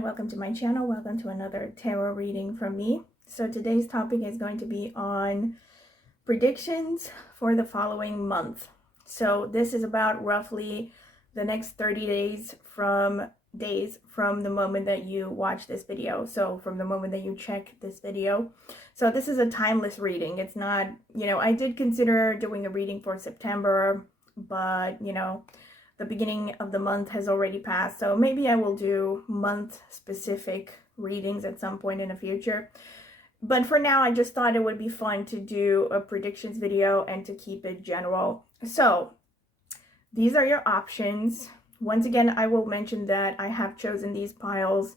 and welcome to my channel. Welcome to another tarot reading from me. So today's topic is going to be on predictions for the following month. So this is about roughly the next 30 days from the moment that you watch this video. So from the moment that you check this video. So this is a timeless reading. It's not, I did consider doing a reading for September, but the beginning of the month has already passed, so maybe I will do month-specific readings at some point in the future. But for now, I just thought it would be fun to do a predictions video and to keep it general. So these are your options. Once again, I will mention that I have chosen these piles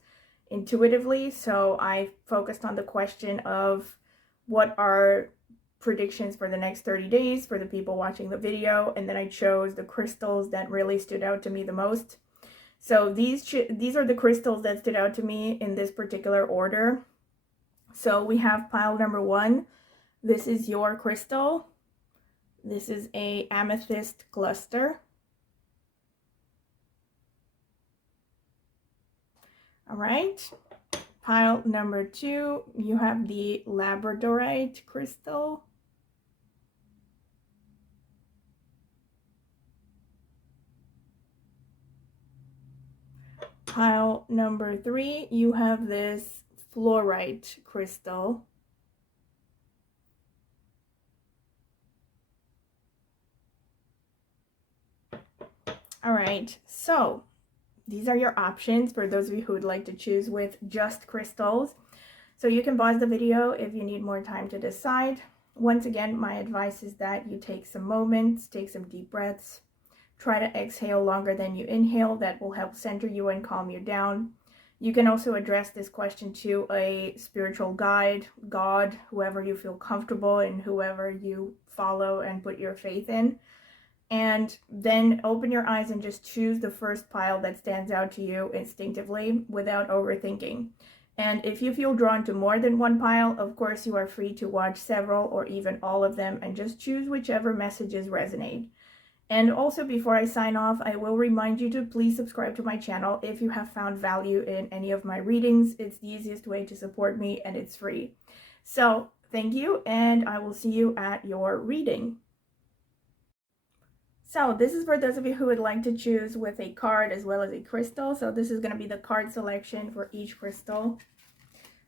intuitively, so I focused on the question of what are predictions for the next 30 days for the people watching the video, and then I chose the crystals that really stood out to me the most. So these are the crystals that stood out to me in this particular order. So we have pile number 1. This is your crystal. This is a amethyst cluster. All right. Pile number 2, you have the Labradorite crystal. Pile number 3, you have this fluorite crystal. All right, so these are your options for those of you who would like to choose with just crystals. So you can pause the video if you need more time to decide. Once again, my advice is that you take some moments, take some deep breaths. Try to exhale longer than you inhale. That will help center you and calm you down. You can also address this question to a spiritual guide, God, whoever you feel comfortable and whoever you follow and put your faith in. And then open your eyes and just choose the first pile that stands out to you instinctively without overthinking. And if you feel drawn to more than one pile, of course you are free to watch several or even all of them and just choose whichever messages resonate. And also, before I sign off, I will remind you to please subscribe to my channel if you have found value in any of my readings. It's the easiest way to support me and it's free. So thank you, and I will see you at your reading. So this is for those of you who would like to choose with a card as well as a crystal. So this is going to be the card selection for each crystal.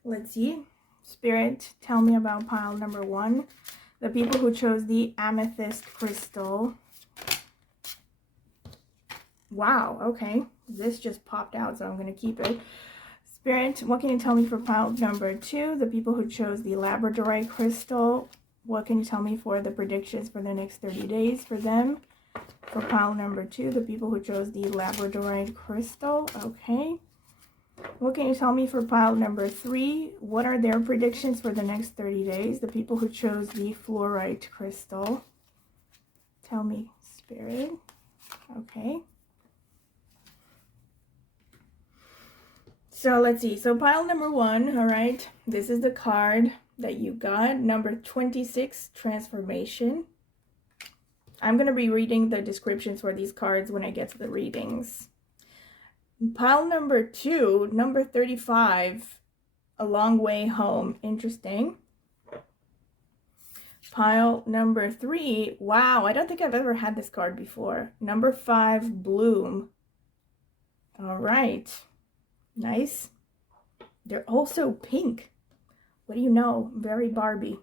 Let's see. Spirit, tell me about pile number 1. The people who chose the amethyst crystal. Wow, okay. This just popped out, so I'm going to keep it. Spirit, what can you tell me for pile number 2? The people who chose the Labradorite crystal. What can you tell me for the predictions for the next 30 days for them? For pile number 2, the people who chose the Labradorite crystal. Okay. What can you tell me for pile number 3? What are their predictions for the next 30 days? The people who chose the fluorite crystal. Tell me, Spirit. Okay. So let's see. So pile number 1, all right. This is the card that you got. Number 26, transformation. I'm going to be reading the descriptions for these cards when I get to the readings. Pile number 2, number 35, a long way home. Interesting. Pile number 3, wow, I don't think I've ever had this card before. Number 5, bloom. All right. Nice. They're also pink. What do you know? Very Barbie.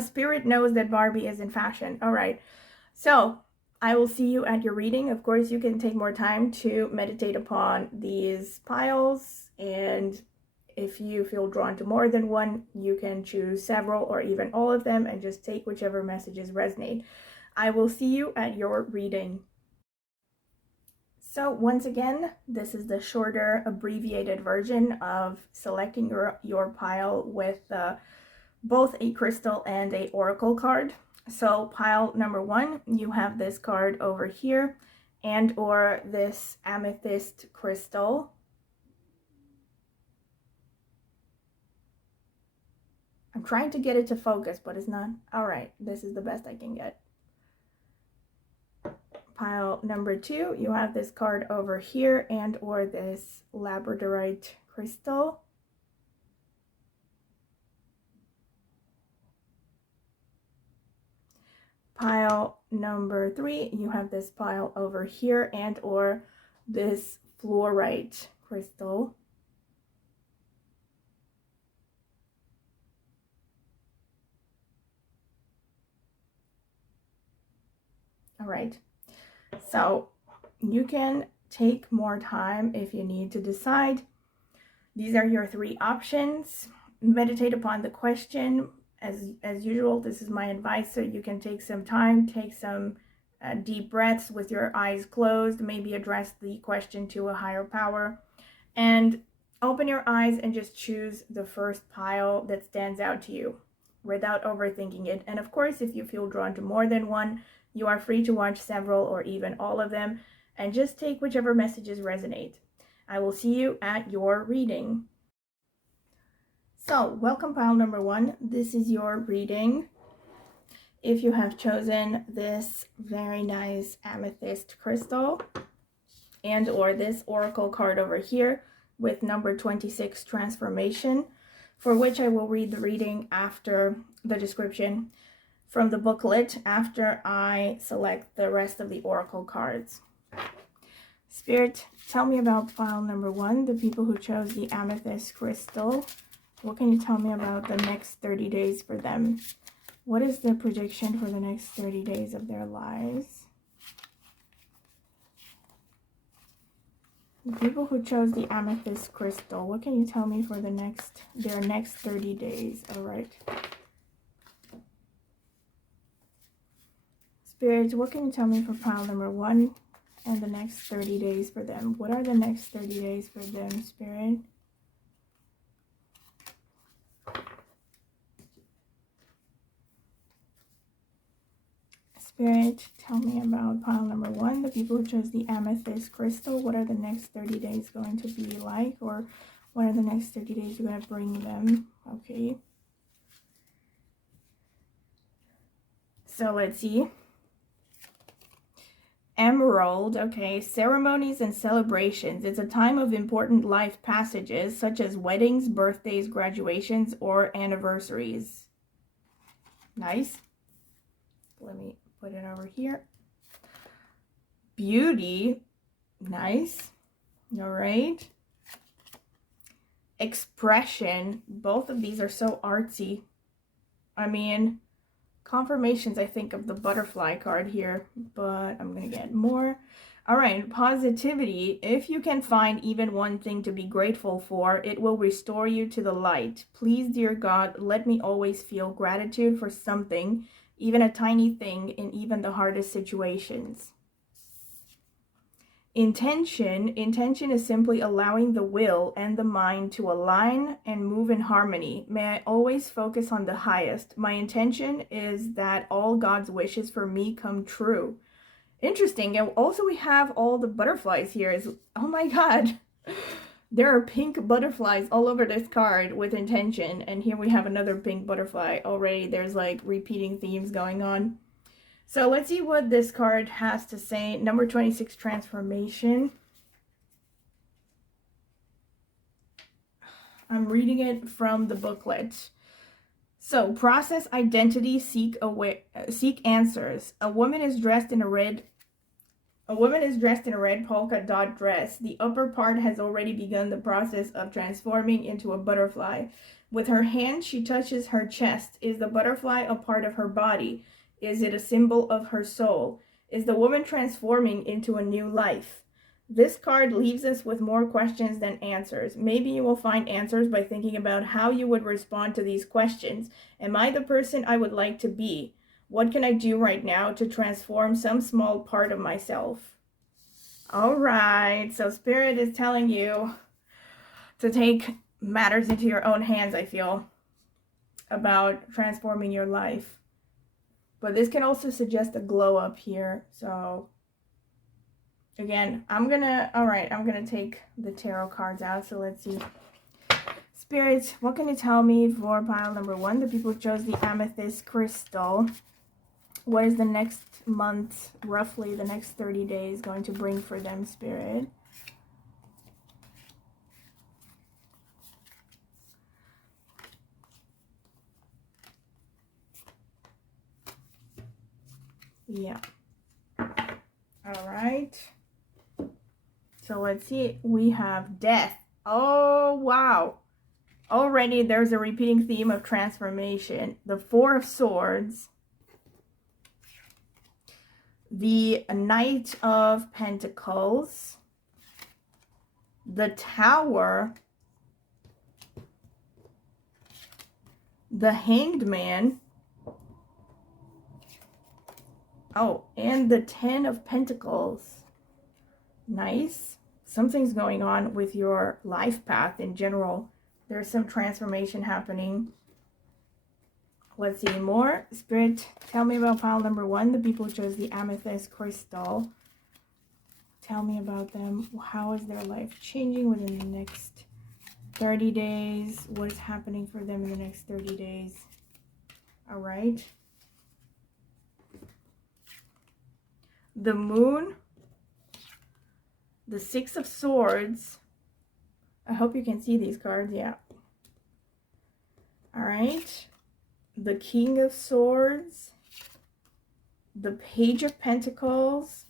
Spirit knows that Barbie is in fashion. All right. So I will see you at your reading. Of course, you can take more time to meditate upon these piles. And if you feel drawn to more than one, you can choose several or even all of them and just take whichever messages resonate. I will see you at your reading. So once again, this is the shorter abbreviated version of selecting your pile with both a crystal and a oracle card. So pile number 1, you have this card over here and or this amethyst crystal. I'm trying to get it to focus, but it's not. All right, this is the best I can get. pile number 2, you have this card over here and or this labradorite crystal. Pile number 3, you have this pile over here and or this fluorite crystal. All right, so you can take more time if you need to decide. These are your 3 options. Meditate upon the question. As usual, this is my advice, so you can take some time, take some deep breaths with your eyes closed, maybe address the question to a higher power, and open your eyes and just choose the first pile that stands out to you without overthinking it. And of course, if you feel drawn to more than one, you are free to watch several or even all of them, and just take whichever messages resonate. I will see you at your reading. So, welcome pile number 1. This is your reading. If you have chosen this very nice amethyst crystal and or this oracle card over here with number 26, transformation, for which I will read the reading after the description from the booklet after I select the rest of the oracle cards. Spirit, tell me about pile number 1, the people who chose the amethyst crystal. What can you tell me about the next 30 days for them? What is the prediction for the next 30 days of their lives? The people who chose the amethyst crystal, what can you tell me for their next 30 days? All right. Spirits, what can you tell me for pile number 1 and the next 30 days for them? What are the next 30 days for them, Spirit? Spirit, tell me about pile number 1, the people who chose the amethyst crystal. What are the next 30 days going to be like? Or what are the next 30 days you're going to bring them? Okay. So let's see. Emerald, okay, ceremonies and celebrations. It's a time of important life passages such as weddings, birthdays, graduations, or anniversaries. Nice. Let me put it over here. Beauty, nice. All right. Expression, both of these are so artsy. I mean, confirmations, I think, of the butterfly card here, but I'm going to get more. All right, positivity. If you can find even one thing to be grateful for, it will restore you to the light. Please, dear God, let me always feel gratitude for something, even a tiny thing, in even the hardest situations. Intention is simply allowing the will and the mind to align and move in harmony. May I always focus on the highest. My intention is that all God's wishes for me come true. Interesting. And also we have all the butterflies here. Oh my God. There are pink butterflies all over this card with intention. And here we have another pink butterfly already. There's like repeating themes going on. So let's see what this card has to say. Number 26, transformation. I'm reading it from the booklet. So, process identity, seek answers. A woman is dressed in a red polka dot dress. The upper part has already begun the process of transforming into a butterfly. With her hand, she touches her chest. Is the butterfly a part of her body? Is it a symbol of her soul? Is the woman transforming into a new life? This card leaves us with more questions than answers. Maybe you will find answers by thinking about how you would respond to these questions. Am I the person I would like to be? What can I do right now to transform some small part of myself? All right, so Spirit is telling you to take matters into your own hands, I feel, about transforming your life. But this can also suggest a glow up here. So again, I'm gonna take the tarot cards out. So let's see. Spirits, what can you tell me for pile number 1? The people who chose the amethyst crystal. What is the next month, roughly the next 30 days, going to bring for them, Spirit? Yeah. All right. So let's see. We have death. Oh, wow. Already there's a repeating theme of transformation. The Four of Swords. The Knight of Pentacles. The Tower. The Hanged Man. Oh, and the Ten of Pentacles. Nice. Something's going on with your life path in general. There's some transformation happening. Let's see more. Spirit, tell me about pile number 1. The people who chose the amethyst crystal. Tell me about them. How is their life changing within the next 30 days? What is happening for them in the next 30 days? All right. The Moon. The Six of Swords. I hope you can see these cards. Yeah. All right. The King of Swords. The Page of Pentacles.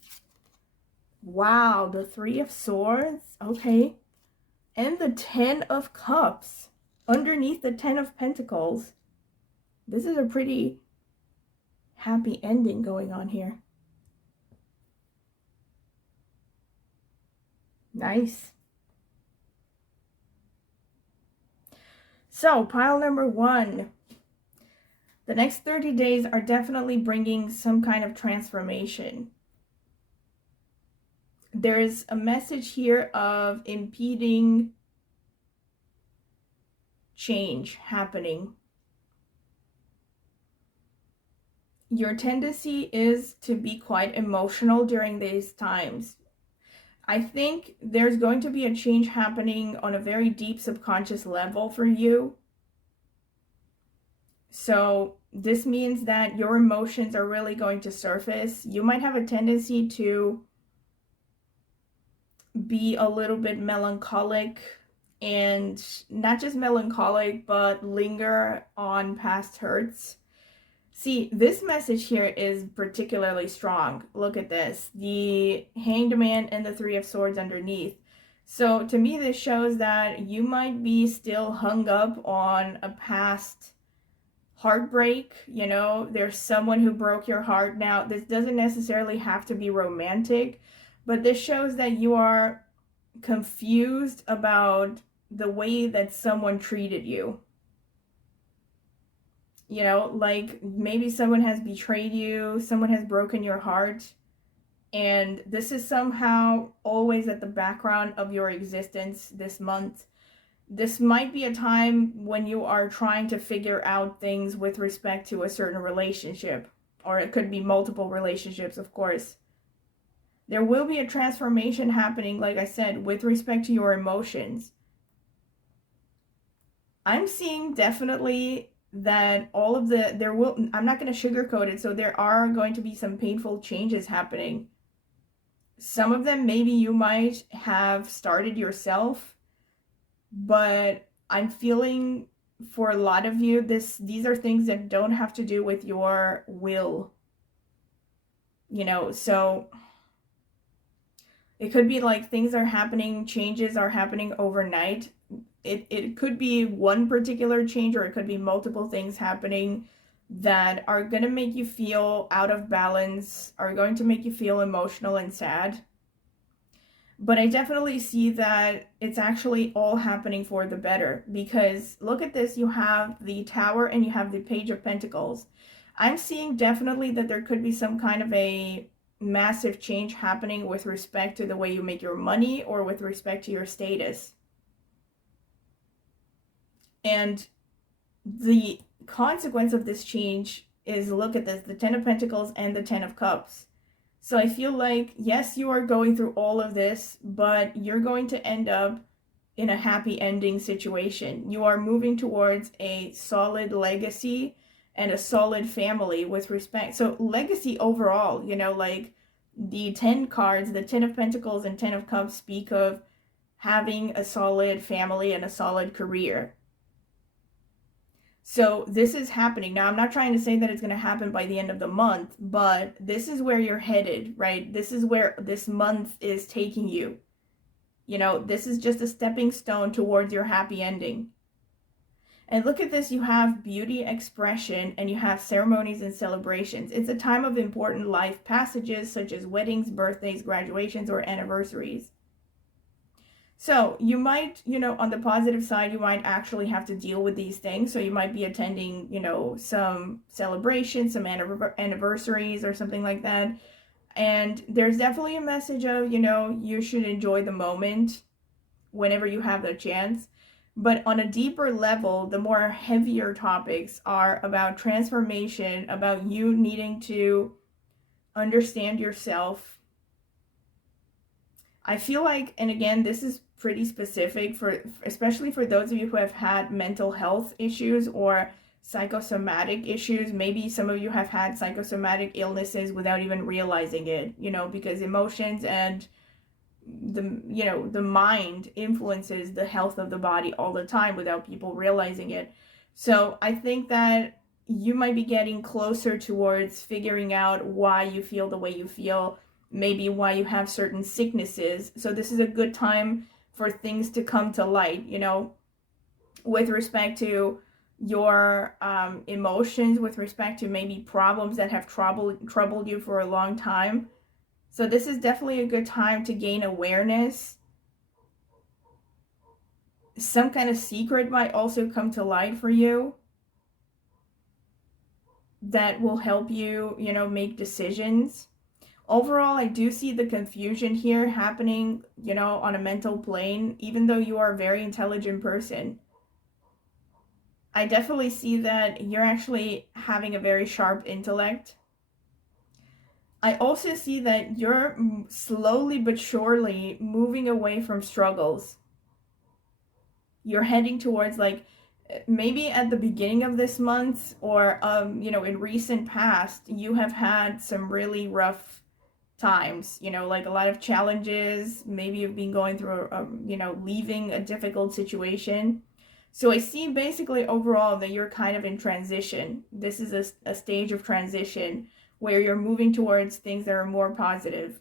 Wow. The Three of Swords. Okay. And the Ten of Cups. Underneath the Ten of Pentacles. This is a pretty happy ending going on here. Nice. So, pile number 1. The next 30 days are definitely bringing some kind of transformation. There's a message here of impeding change happening. Your tendency is to be quite emotional during these times. I think there's going to be a change happening on a very deep subconscious level for you. So this means that your emotions are really going to surface. You might have a tendency to be a little bit melancholic, and not just melancholic, but linger on past hurts. See, this message here is particularly strong. Look at this. The Hanged Man and the Three of Swords underneath. So to me, this shows that you might be still hung up on a past heartbreak. You know, there's someone who broke your heart. Now, this doesn't necessarily have to be romantic, but this shows that you are confused about the way that someone treated you. You know, like maybe someone has betrayed you, someone has broken your heart, and this is somehow always at the background of your existence this month. This might be a time when you are trying to figure out things with respect to a certain relationship, or it could be multiple relationships, of course. There will be a transformation happening, like I said, with respect to your emotions. I'm seeing definitely that all of I'm not going to sugarcoat it, so there are going to be some painful changes happening. Some of them maybe you might have started yourself, but I'm feeling for a lot of you, these are things that don't have to do with your will. You know, so it could be like things are happening, changes are happening overnight. It could be one particular change, or it could be multiple things happening that are going to make you feel out of balance, are going to make you feel emotional and sad. But I definitely see that it's actually all happening for the better, because look at this. You have the Tower and you have the Page of Pentacles. I'm seeing definitely that there could be some kind of a massive change happening with respect to the way you make your money, or with respect to your status. And the consequence of this change is, look at this, the Ten of Pentacles and the Ten of Cups. So I feel like, yes, you are going through all of this, but you're going to end up in a happy ending situation. You are moving towards a solid legacy and a solid family with respect. So legacy overall, you know, like the 10 cards, the 10 of Pentacles and 10 of Cups speak of having a solid family and a solid career. So this is happening. Now, I'm not trying to say that it's going to happen by the end of the month, but this is where you're headed, right? This is where this month is taking you. You know, this is just a stepping stone towards your happy ending. And look at this, you have beauty, expression, and you have ceremonies and celebrations. It's a time of important life passages such as weddings, birthdays, graduations, or anniversaries. So you might, you know, on the positive side, you might actually have to deal with these things. So you might be attending, you know, some celebrations, some anniversaries or something like that. And there's definitely a message of, you know, you should enjoy the moment whenever you have the chance. But on a deeper level, the more heavier topics are about transformation, about you needing to understand yourself. I feel like, and again, this is pretty specific for, especially for those of you who have had mental health issues or psychosomatic issues. Maybe some of you have had psychosomatic illnesses without even realizing it, you know, because emotions and the mind influences the health of the body all the time without people realizing it. So I think that you might be getting closer towards figuring out why you feel the way you feel, maybe why you have certain sicknesses. So this is a good time for things to come to light, you know, with respect to your emotions, with respect to maybe problems that have troubled you for a long time. So this is definitely a good time to gain awareness. Some kind of secret might also come to light for you that will help you, you know, make decisions. Overall, I do see the confusion here happening, you know, on a mental plane, even though you are a very intelligent person. I definitely see that you're actually having a very sharp intellect. I also see that you're slowly but surely moving away from struggles. You're heading towards, like, maybe at the beginning of this month or you know, in recent past, you have had some really rough times, you know, like a lot of challenges. Maybe you've been going through you know, leaving a difficult situation. So I see basically overall that you're kind of in transition. This is a stage of transition where you're moving towards things that are more positive.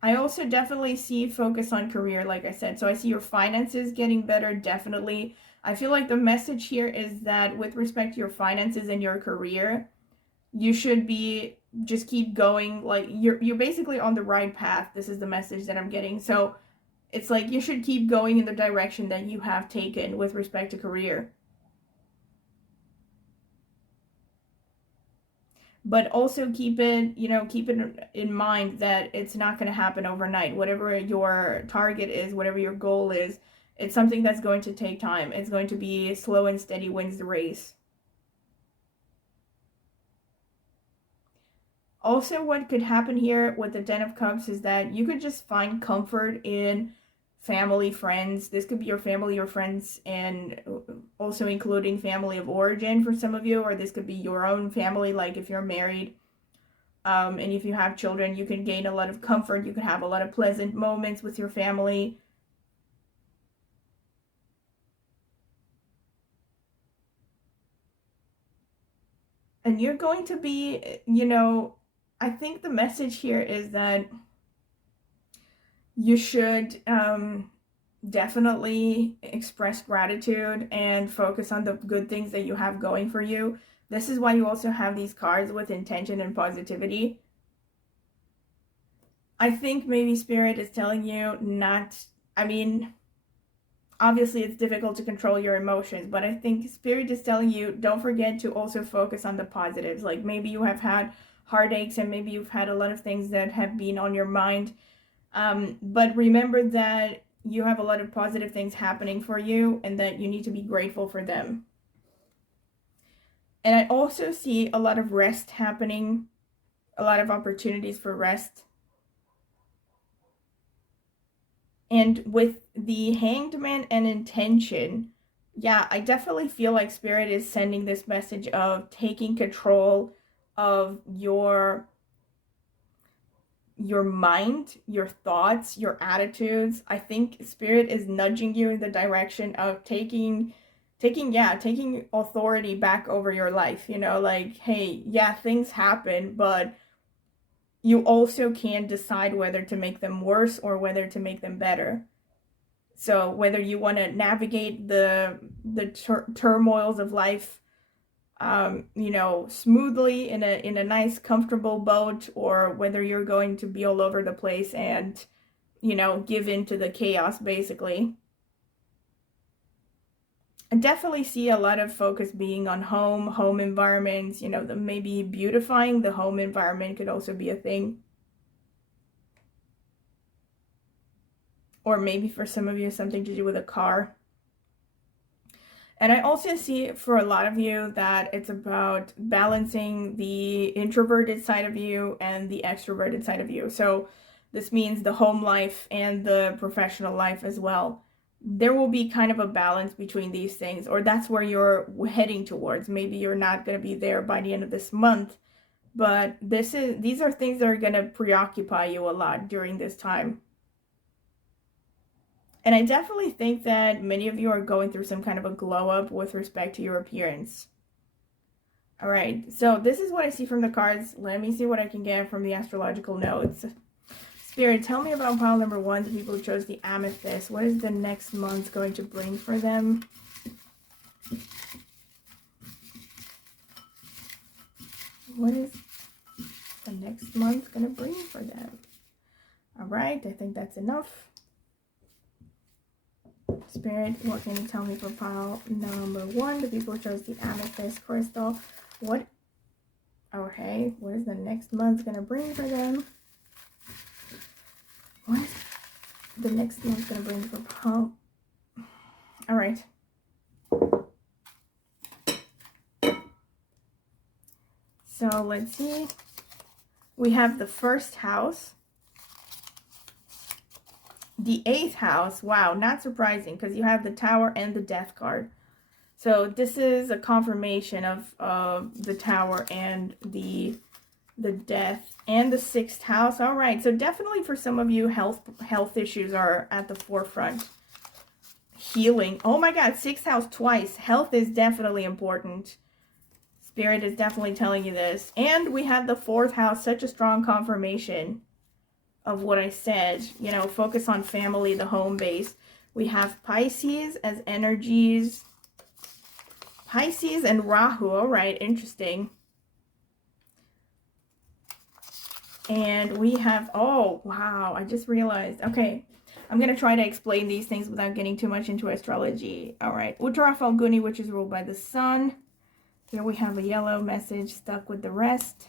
I also definitely see focus on career, like I said. So I see your finances getting better, definitely. I feel like the message here is that with respect to your finances and your career, you should be just keep going. Like you're basically on the right path. This is the message that I'm getting. So it's like you should keep going in the direction that you have taken with respect to career. But also keep it, you know, keep it in mind that it's not going to happen overnight. Whatever your target is, whatever your goal is, it's something that's going to take time. It's going to be slow and steady wins the race. Also, what could happen here with the Ten of Cups is that you could just find comfort in family, friends. This could be your family or friends, and also including family of origin for some of you, or this could be your own family, like if you're married. And if you have children, you can gain a lot of comfort. You can have a lot of pleasant moments with your family. And you're going to be, you know, I think the message here is that you should definitely express gratitude and focus on the good things that you have going for you. This is why you also have these cards with intention and positivity. I think maybe Spirit is telling you not, I mean, obviously it's difficult to control your emotions, but I think Spirit is telling you don't forget to also focus on the positives. Like maybe you have had heartaches and maybe you've had a lot of things that have been on your mind. But remember that you have a lot of positive things happening for you and that you need to be grateful for them. And I also see a lot of rest happening, a lot of opportunities for rest. And with the Hanged Man and intention, Yeah, I definitely feel like Spirit is sending this message of taking control of your mind, your thoughts, your attitudes. I think Spirit is nudging you in the direction of taking authority back over your life, you know, like, hey, yeah, things happen, but you also can decide whether to make them worse or whether to make them better. So whether you want to navigate the turmoils of life, you know, smoothly in a nice, comfortable boat, or whether you're going to be all over the place and, you know, give in to the chaos, basically. I definitely see a lot of focus being on home environments, you know, maybe beautifying the home environment could also be a thing. Or maybe for some of you, something to do with a car. And I also see for a lot of you that it's about balancing the introverted side of you and the extroverted side of you. So this means the home life and the professional life as well. There will be kind of a balance between these things, or that's where you're heading towards. Maybe you're not going to be there by the end of this month, but these are things that are going to preoccupy you a lot during this time. And I definitely think that many of you are going through some kind of a glow up with respect to your appearance. All right, so this is what I see from the cards. Let me see what I can get from the astrological notes. Spirit, tell me about pile number 1, the people who chose the amethyst. What is the next month going to bring for them? What is the next month going to bring for them? All right, I think that's enough. Spirit, what can you tell me for pile number 1, the people who chose the amethyst crystal? What? Okay, what is the next month going to bring for them? What is the next month going to bring for pile? All right. So let's see. We have the first house. The 8th house, wow, not surprising because you have the Tower and the Death card. So this is a confirmation of the Tower and the Death and the 6th house. All right, so definitely for some of you, health issues are at the forefront. Healing. Oh my God, 6th house twice. Health is definitely important. Spirit is definitely telling you this. And we have the 4th house, such a strong confirmation of what I said, you know, focus on family, the home base. We have Pisces as energies. Pisces and Rahu, all right, interesting. And we have, oh, wow, I just realized, okay, I'm going to try to explain these things without getting too much into astrology. All right, Uttara Falguni, which is ruled by the sun. Here we have a yellow message stuck with the rest.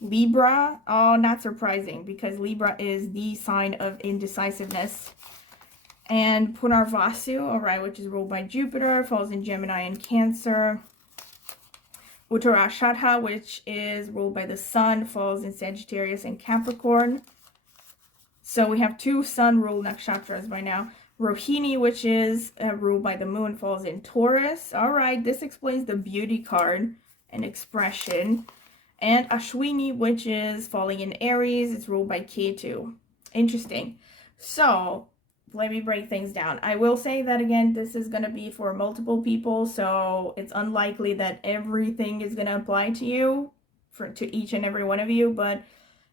Libra, oh, not surprising because Libra is the sign of indecisiveness. And Punarvasu, all right, which is ruled by Jupiter, falls in Gemini and Cancer. Uttarashadha, which is ruled by the sun, falls in Sagittarius and Capricorn. So we have 2 sun-ruled nakshatras by now. Rohini, which is ruled by the moon, falls in Taurus. All right, this explains the beauty card and expression. And Ashwini, which is falling in Aries, is ruled by Ketu. Interesting. So let me break things down. I will say that again, this is going to be for multiple people, so it's unlikely that everything is going to apply to you, to each and every one of you, but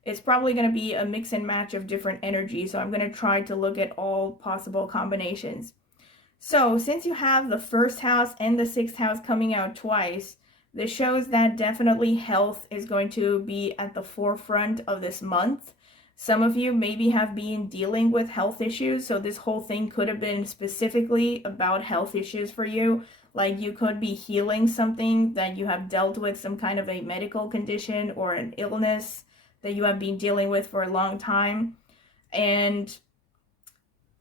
it's probably going to be a mix and match of different energies, so I'm going to try to look at all possible combinations. So since you have the 1st house and the 6th house coming out twice, this shows that definitely health is going to be at the forefront of this month. Some of you maybe have been dealing with health issues, so this whole thing could have been specifically about health issues for you. Like you could be healing something that you have dealt with, some kind of a medical condition or an illness that you have been dealing with for a long time. And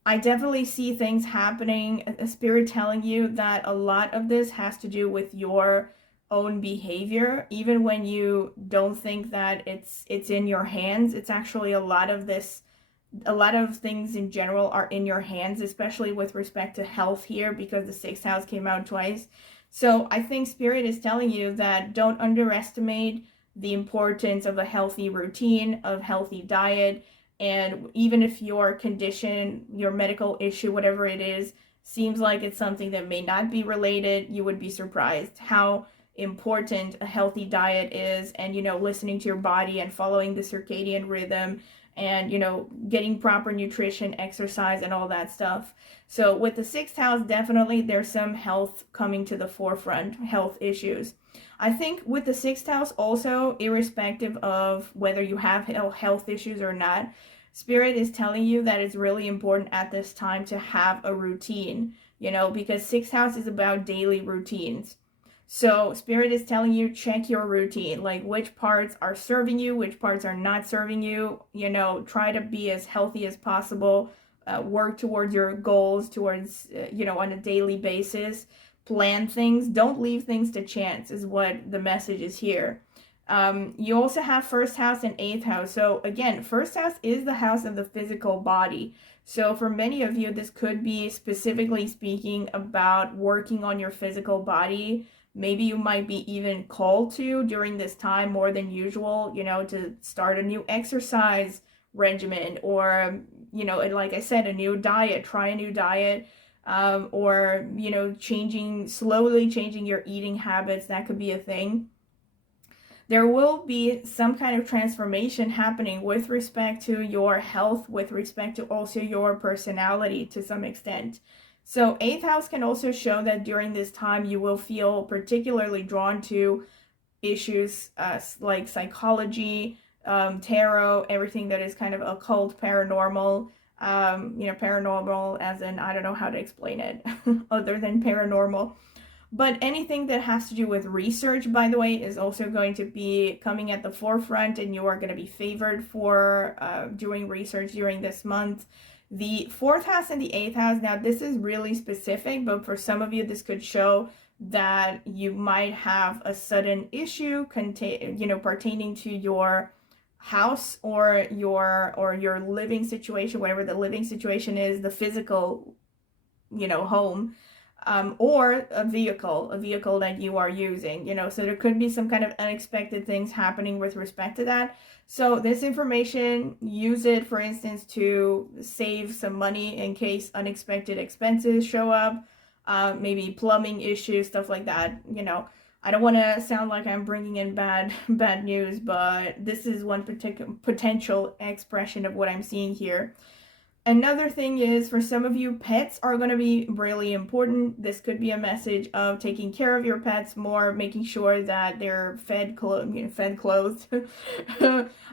I definitely see things happening, a spirit telling you that a lot of this has to do with your own behavior, even when you don't think that it's in your hands. It's actually a lot of this a lot of things in general are in your hands, especially with respect to health here, because the sixth house came out twice. So I think Spirit is telling you that don't underestimate the importance of a healthy routine, of healthy diet. And even if your condition, your medical issue, whatever it is, seems like it's something that may not be related, you would be surprised how important a healthy diet is, and listening to your body and following the circadian rhythm, and getting proper nutrition, exercise, and all that stuff. So with the sixth house, definitely there's some health coming to the forefront, health issues. I think with the sixth house also, irrespective of whether you have health issues or not, Spirit is telling you that it's really important at this time to have a routine, because sixth house is about daily routines. So Spirit is telling you, check your routine, like which parts are serving you, which parts are not serving you. Try to be as healthy as possible, work towards your goals, towards, on a daily basis, plan things. Don't leave things to chance is what the message is here. You also have first house and eighth house. So again, first house is the house of the physical body. So for many of you, this could be specifically speaking about working on your physical body. Maybe you might be even called to during this time more than usual, to start a new exercise regimen, or, like I said, a new diet, try a new diet, or, slowly changing your eating habits. That could be a thing. There will be some kind of transformation happening with respect to your health, with respect to also your personality to some extent. So eighth house can also show that during this time you will feel particularly drawn to issues like psychology, tarot, everything that is kind of occult, paranormal, paranormal as in, I don't know how to explain it other than paranormal. But anything that has to do with research, by the way, is also going to be coming at the forefront, and you are going to be favored for doing research during this month. The fourth house and the eighth house, now this is really specific, but for some of you, this could show that you might have a sudden issue pertaining to your house or your living situation, whatever the living situation is, the physical, home. Or a vehicle that you are using, so there could be some kind of unexpected things happening with respect to that. So this information, use it, for instance, to save some money in case unexpected expenses show up, maybe plumbing issues, stuff like that. I don't want to sound like I'm bringing in bad news, but this is one particular potential expression of what I'm seeing here. Another thing is, for some of you, pets are going to be really important. This could be a message of taking care of your pets more, making sure that they're fed, clothed.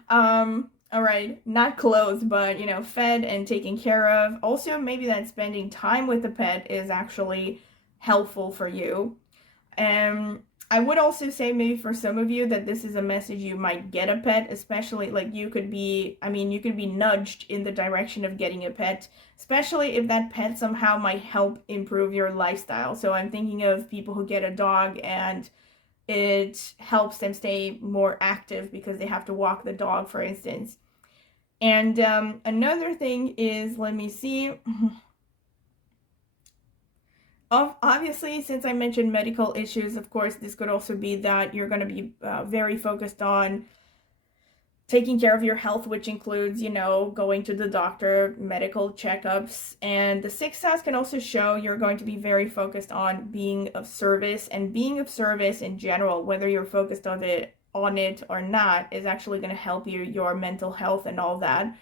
All right, not clothed, but, fed and taken care of. Also, maybe that spending time with the pet is actually helpful for you. I would also say maybe for some of you that this is a message you might get a pet, especially like you could be nudged in the direction of getting a pet, especially if that pet somehow might help improve your lifestyle. So I'm thinking of people who get a dog and it helps them stay more active because they have to walk the dog, for instance. And another thing is, let me see. Obviously, since I mentioned medical issues, of course, this could also be that you're going to be very focused on taking care of your health, which includes, going to the doctor, medical checkups. And the sixth house can also show you're going to be very focused on being of service, and being of service in general, whether you're focused on it or not, is actually going to help your mental health and all that.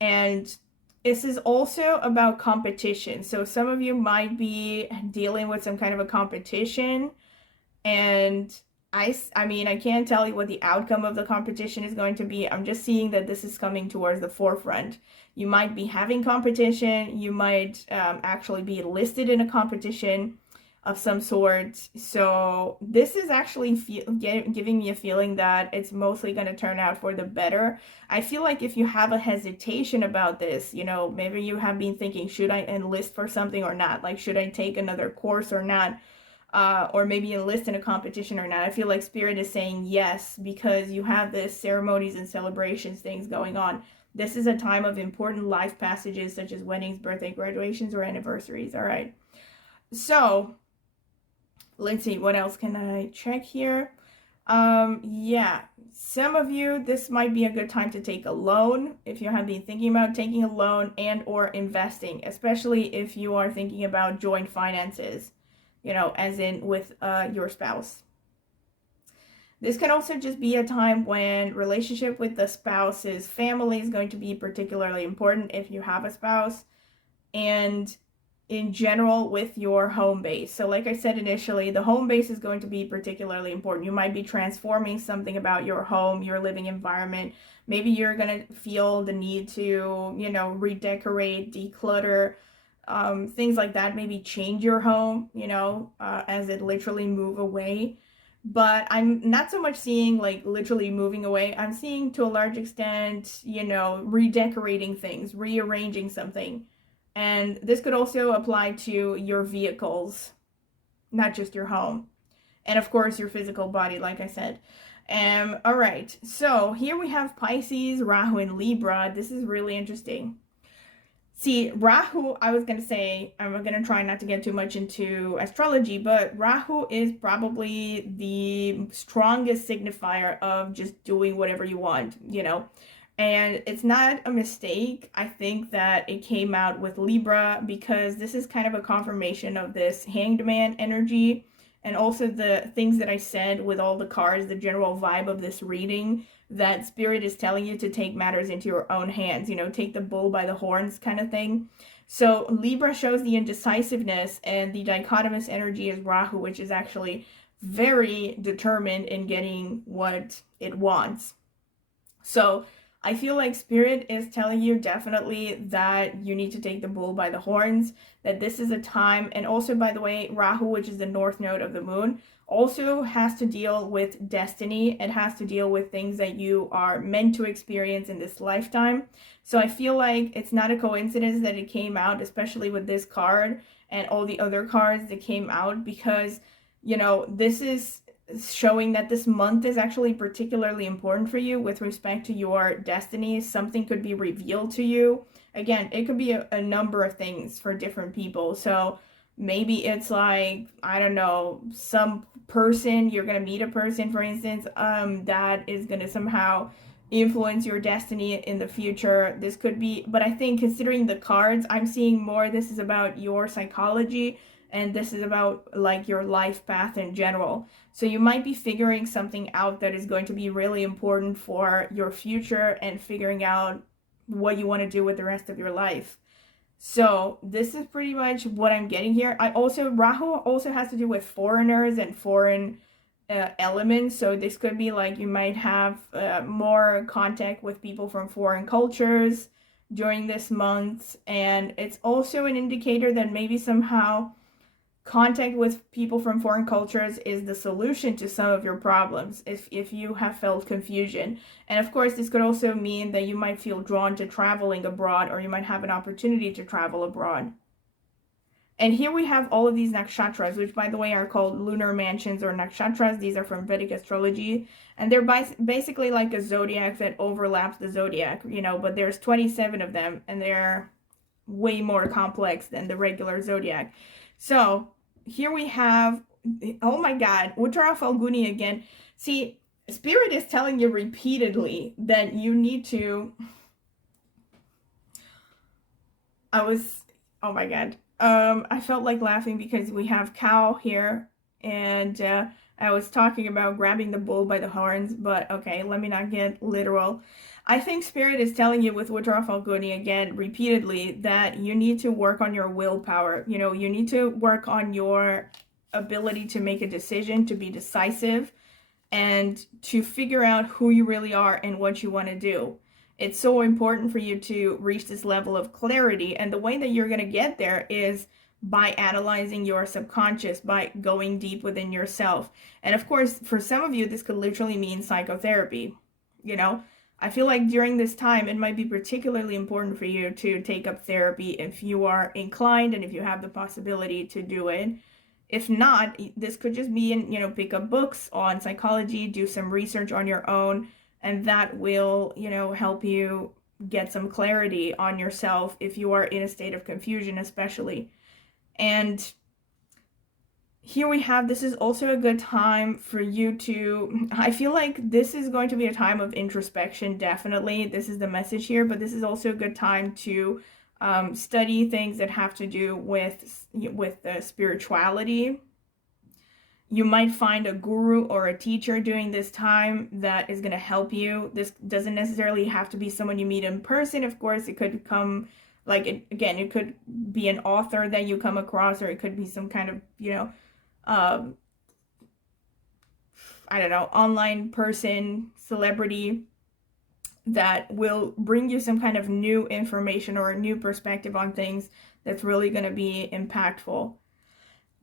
And this is also about competition. So some of you might be dealing with some kind of a competition, and I can't tell you what the outcome of the competition is going to be. I'm just seeing that this is coming towards the forefront. You might be having competition. You might actually be listed in a competition of some sort. So this is actually giving me a feeling that it's mostly going to turn out for the better. I feel like if you have a hesitation about this, maybe you have been thinking, should I enlist for something or not? Like, should I take another course or not? Or maybe enlist in a competition or not. I feel like Spirit is saying yes, because you have this ceremonies and celebrations things going on. This is a time of important life passages such as weddings, birthday, graduations, or anniversaries. All right. So let's see, what else can I check here? Yeah, some of you, this might be a good time to take a loan if you have been thinking about taking a loan and or investing, especially if you are thinking about joint finances, you know, as in with your spouse. This can also just be a time when relationship with the spouse's family is going to be particularly important if you have a spouse, and in general with your home base. So like I said initially, the home base is going to be particularly important. You might be transforming something about your home, your living environment. Maybe you're going to feel the need to, you know, redecorate, declutter, things like that. Maybe change your home, you know, as it literally move away. But I'm not so much seeing like literally moving away. I'm seeing to a large extent, you know, redecorating things, rearranging something. And this could also apply to your vehicles, not just your home. And of course, your physical body, like I said. All right, so here we have Pisces, Rahu, and Libra. This is really interesting. See, Rahu, I was going to say, I'm going to try not to get too much into astrology, but Rahu is probably the strongest signifier of just doing whatever you want, you know. And it's not a mistake. I think that it came out with Libra because this is kind of a confirmation of this Hanged Man energy. And also the things that I said with all the cards, the general vibe of this reading, that Spirit is telling you to take matters into your own hands, you know, take the bull by the horns kind of thing. So Libra shows the indecisiveness, and the dichotomous energy is Rahu, which is actually very determined in getting what it wants. So I feel like Spirit is telling you definitely that you need to take the bull by the horns, that this is a time. And also, by the way, Rahu, which is the north node of the moon, also has to deal with destiny. It has to deal with things that you are meant to experience in this lifetime. So I feel like it's not a coincidence that it came out, especially with this card and all the other cards that came out, because, you know, this is showing that this month is actually particularly important for you with respect to your destiny. Something could be revealed to you. Again, it could be a number of things for different people. So maybe it's like, I don't know, some person, you're going to meet a person, for instance, that is going to somehow influence your destiny in the future. This could be, but I think considering the cards, I'm seeing more this is about your psychology, and this is about like your life path in general. So you might be figuring something out that is going to be really important for your future and figuring out what you want to do with the rest of your life. So this is pretty much what I'm getting here. Rahu also has to do with foreigners and foreign elements. So this could be like you might have more contact with people from foreign cultures during this month. And it's also an indicator that maybe somehow contact with people from foreign cultures is the solution to some of your problems if you have felt confusion. And of course, this could also mean that you might feel drawn to traveling abroad, or you might have an opportunity to travel abroad. And here we have all of these nakshatras, which by the way are called lunar mansions or nakshatras. These are from Vedic astrology, and they're basically like a zodiac that overlaps the zodiac, you know, but there's 27 of them, and they're way more complex than the regular zodiac. So here we have, oh my God, Uttara Falguni again. See, Spirit is telling you repeatedly that you need to, oh my God. I felt like laughing because we have cow here, and I was talking about grabbing the bull by the horns, but okay, let me not get literal. I think Spirit is telling you with Uttara Falguni again repeatedly that you need to work on your willpower. You know, you need to work on your ability to make a decision, to be decisive, and to figure out who you really are and what you want to do. It's so important for you to reach this level of clarity, and the way that you're going to get there is by analyzing your subconscious, by going deep within yourself. And of course, for some of you, this could literally mean psychotherapy. You know, I feel like during this time, it might be particularly important for you to take up therapy if you are inclined and if you have the possibility to do it. If not, this could just mean, you know, pick up books on psychology, do some research on your own, and that will, you know, help you get some clarity on yourself if you are in a state of confusion, especially. And here we have, this is also a good time for you to, I feel like this is going to be a time of introspection, definitely. This is the message here, but this is also a good time to study things that have to do with the spirituality. You might find a guru or a teacher during this time that is going to help you. This doesn't necessarily have to be someone you meet in person. Of course, it could come, like, it could be an author that you come across, or it could be some kind of, I don't know, online person, celebrity that will bring you some kind of new information or a new perspective on things that's really going to be impactful.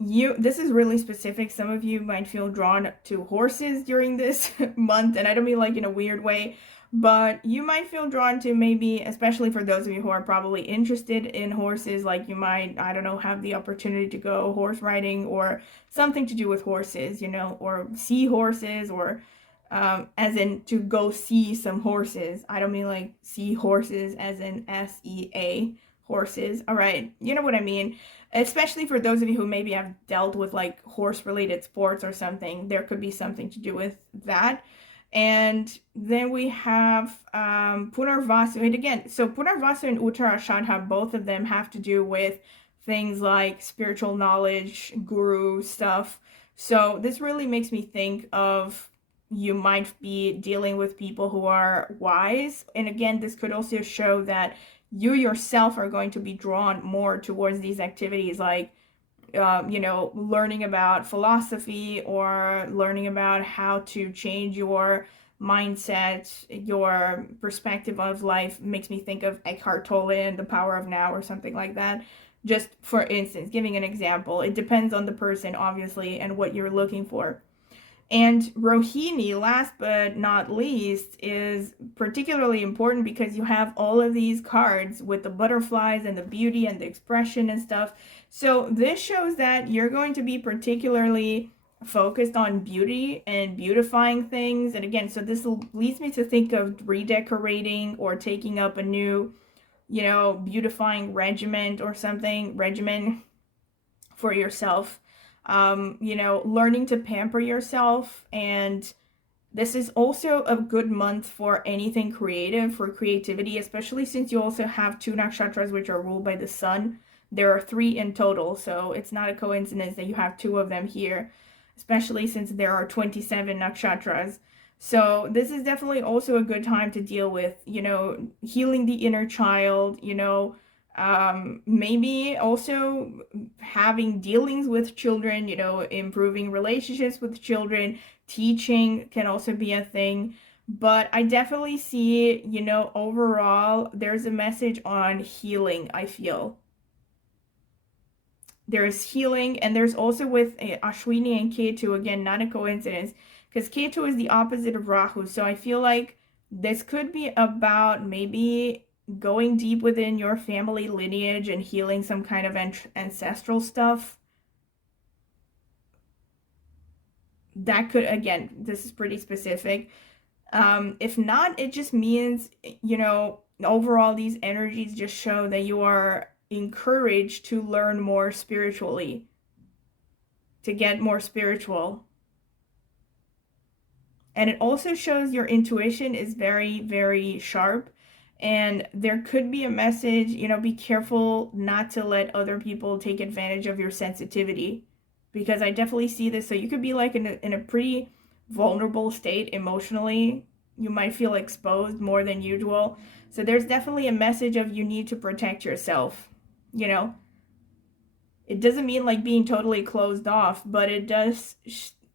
This is really specific. Some of you might feel drawn to horses during this month, and I don't mean like in a weird way, but you might feel drawn to, maybe, especially for those of you who are probably interested in horses, like you might, I don't know, have the opportunity to go horse riding or something to do with horses, or see horses, or as in to go see some horses. I don't mean like see horses as in SEA, horses. All right, you know what I mean. Especially for those of you who maybe have dealt with like horse related sports or something, there could be something to do with that. And then we have Punarvasu. And again, so Punarvasu and Uttarashadha, both of them have to do with things like spiritual knowledge, guru stuff. So this really makes me think of, you might be dealing with people who are wise. And again, this could also show that you yourself are going to be drawn more towards these activities, like learning about philosophy, or learning about how to change your mindset, your perspective of life. Makes me think of Eckhart Tolle and The Power of Now, or something like that. Just for instance, giving an example. It depends on the person, obviously, and what you're looking for. And Rohini, last but not least, is particularly important because you have all of these cards with the butterflies and the beauty and the expression and stuff. So this shows that you're going to be particularly focused on beauty and beautifying things. And again, so this leads me to think of redecorating or taking up a new, beautifying regimen for yourself. Learning to pamper yourself. And this is also a good month for anything creative, for creativity, especially since you also have 2 nakshatras which are ruled by the sun. There are 3 in total, so it's not a coincidence that you have 2 of them here, especially since there are 27 nakshatras. So this is definitely also a good time to deal with, healing the inner child, maybe also having dealings with children, improving relationships with children. Teaching can also be a thing. But I definitely see, overall, there's a message on healing, I feel. There's healing, and there's also with Ashwini and Ketu, again, not a coincidence, because Ketu is the opposite of Rahu. So I feel like this could be about maybe going deep within your family lineage and healing some kind of ancestral stuff. That could, again, this is pretty specific. If not, it just means, overall these energies just show that you are encouraged to learn more spiritually, to get more spiritual. And it also shows your intuition is very, very sharp. And there could be a message, be careful not to let other people take advantage of your sensitivity, because I definitely see this. So you could be like in a pretty vulnerable state emotionally. You might feel exposed more than usual. So there's definitely a message of you need to protect yourself. It doesn't mean like being totally closed off, but it does.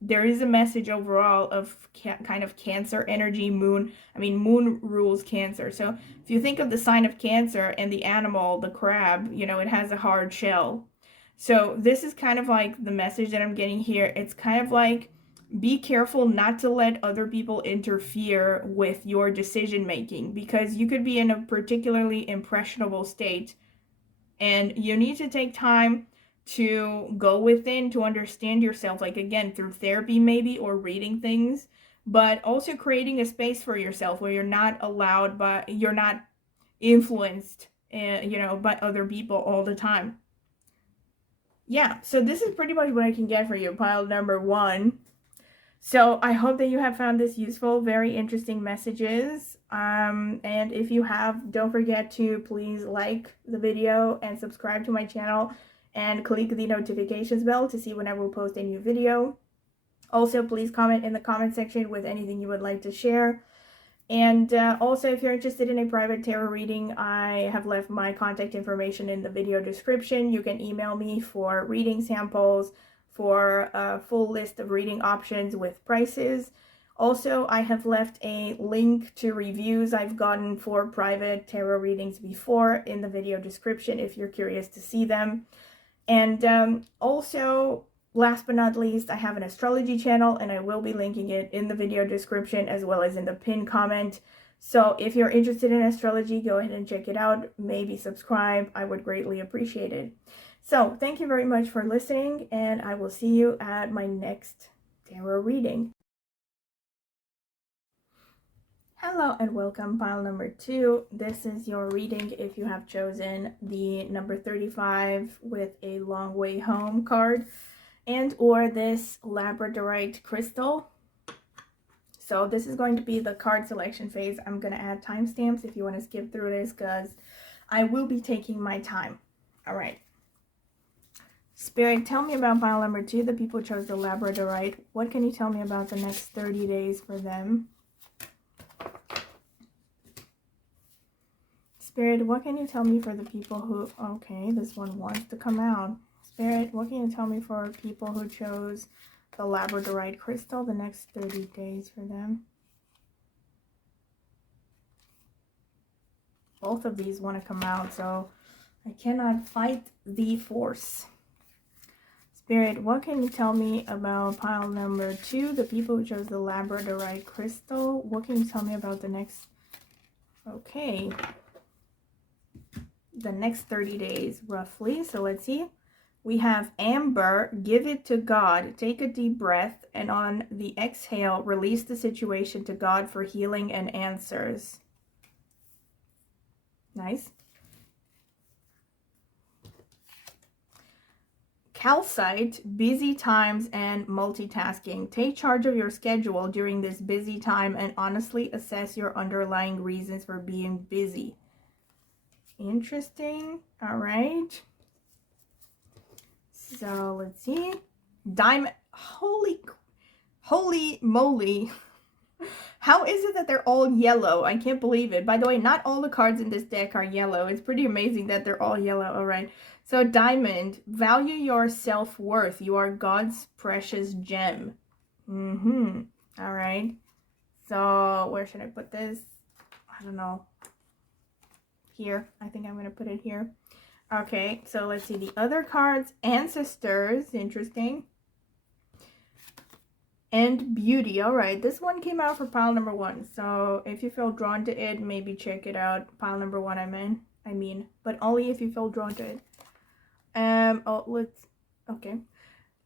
There is a message overall of kind of Cancer energy. Moon rules Cancer. So if you think of the sign of Cancer and the animal, the crab, it has a hard shell. So this is kind of like the message that I'm getting here. It's kind of like, be careful not to let other people interfere with your decision making, because you could be in a particularly impressionable state, and you need to take time to go within to understand yourself, like again through therapy maybe, or reading things, but also creating a space for yourself where you're not influenced, you know, by other people all the time. Yeah, so this is pretty much what I can get for you, pile number 1. So I hope that you have found this useful, very interesting messages. And if you have, don't forget to please like the video and subscribe to my channel and click the notifications bell to see whenever we post a new video. Also, please comment in the comment section with anything you would like to share. And also, if you're interested in a private tarot reading, I have left my contact information in the video description. You can email me for reading samples, for a full list of reading options with prices. Also, I have left a link to reviews I've gotten for private tarot readings before in the video description if you're curious to see them. And also, last but not least, I have an astrology channel, and I will be linking it in the video description as well as in the pinned comment. So if you're interested in astrology, go ahead and check it out. Maybe subscribe. I would greatly appreciate it. So thank you very much for listening, and I will see you at my next tarot reading. Hello and welcome, pile number 2. This is your reading if you have chosen the number 35 with a long way home card and or this Labradorite crystal. So this is going to be the card selection phase. I'm going to add timestamps if you want to skip through this because I will be taking my time. All right. Spirit, tell me about pile number 2. The people chose the Labradorite. What can you tell me about the next 30 days for them? Spirit, what can you tell me for the people who... Okay, this one wants to come out. Spirit, what can you tell me for people who chose the Labradorite crystal the next 30 days for them? Both of these want to come out, so I cannot fight the force. Spirit, what can you tell me about pile number 2, the people who chose the Labradorite crystal? What can you tell me about the next... Okay. The next 30 days, roughly. So let's see. We have Amber, give it to God. Take a deep breath, and on the exhale, release the situation to God for healing and answers. Nice. Calcite, busy times and multitasking. Take charge of your schedule during this busy time and honestly assess your underlying reasons for being busy. Interesting. All right. So let's see. Diamond. Holy moly. How is it that they're all yellow? I can't believe it. By the way, not all the cards in this deck are yellow. It's pretty amazing that they're all yellow. All right. So Diamond, value your self-worth. You are God's precious gem. All right. So where should I put this? I don't know. Here. I think I'm going to put it here. Okay, so let's see the other cards. Ancestors, interesting. And Beauty. All right, this one came out for pile number 1. So if you feel drawn to it, maybe check it out. Pile number 1, I mean, but only if you feel drawn to it. Okay.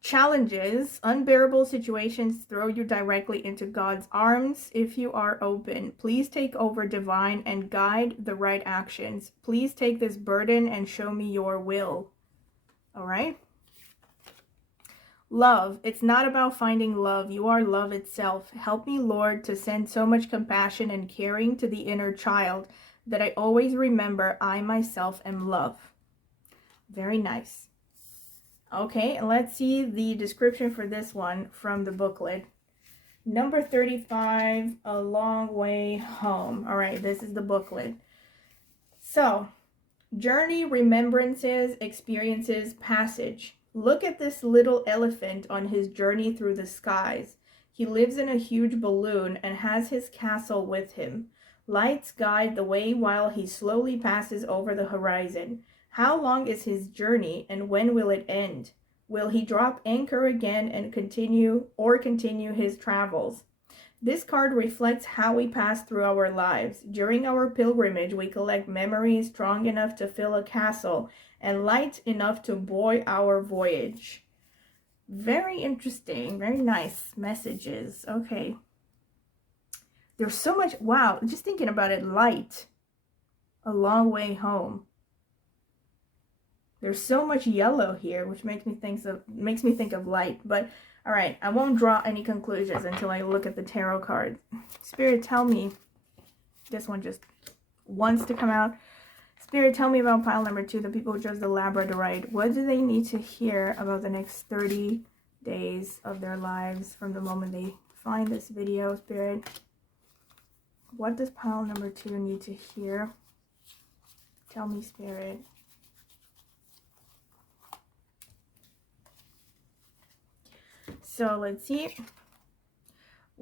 Challenges, unbearable situations throw you directly into God's arms. If you are open, please take over divine and guide the right actions. Please take this burden and show me your will. All right. Love, it's not about finding love. You are love itself. Help me, Lord, to send so much compassion and caring to the inner child that I always remember I myself am love. Very nice. Okay, and let's see the description for this one from the booklet. Number 35, A Long Way Home. All right, this is the booklet. So, journey, remembrances, experiences, passage. Look at this little elephant on his journey through the skies. He lives in a huge balloon and has his castle with him. Lights guide the way while he slowly passes over the horizon. How long is his journey and when will it end? Will he drop anchor again and continue his travels? This card reflects how we pass through our lives. During our pilgrimage, we collect memories strong enough to fill a castle and light enough to buoy our voyage. Very interesting. Very nice messages. Okay. There's so much. Wow. Just thinking about it. Light. A long way home. There's so much yellow here, which makes me think of light. But all right, I won't draw any conclusions until I look at the tarot cards. Spirit, tell me. This one just wants to come out. Spirit, tell me about pile number 2, the people who chose the Labradorite. What do they need to hear about the next 30 days of their lives from the moment they find this video, Spirit? What does pile number 2 need to hear? Tell me, Spirit. So let's see.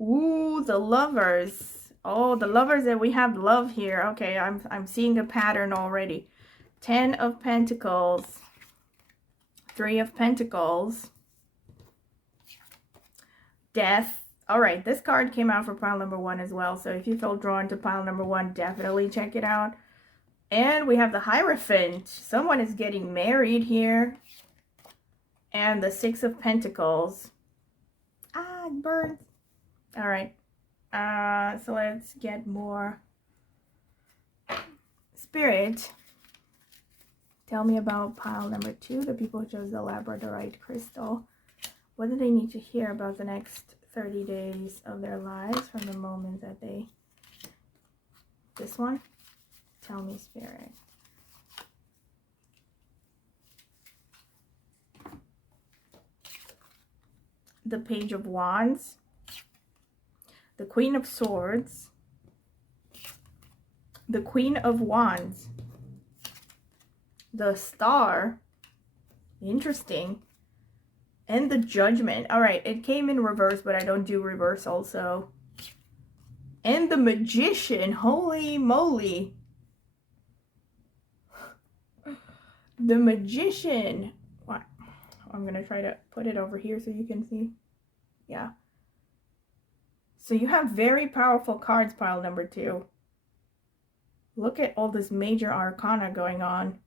Ooh, the Lovers. Oh, the Lovers, that we have love here. Okay, I'm seeing a pattern already. 10 of Pentacles. 3 of Pentacles. Death. All right, this card came out for pile number 1 as well. So if you feel drawn to pile number 1, definitely check it out. And we have the Hierophant. Someone is getting married here. And the 6 of Pentacles. Ah, it burns. All right. So let's get more. Spirit, tell me about pile number 2, the people who chose the Labradorite crystal. What do they need to hear about the next 30 days of their lives from the moment that they... This one? Tell me, Spirit. The Page of Wands. The Queen of Swords. The Queen of Wands. The Star. Interesting. And the Judgment. Alright, it came in reverse, but I don't do reverse also. And the Magician. Holy moly. The Magician. What? I'm going to try to put it over here so you can see. Yeah. So you have very powerful cards, pile number 2. Look at all this major arcana going on.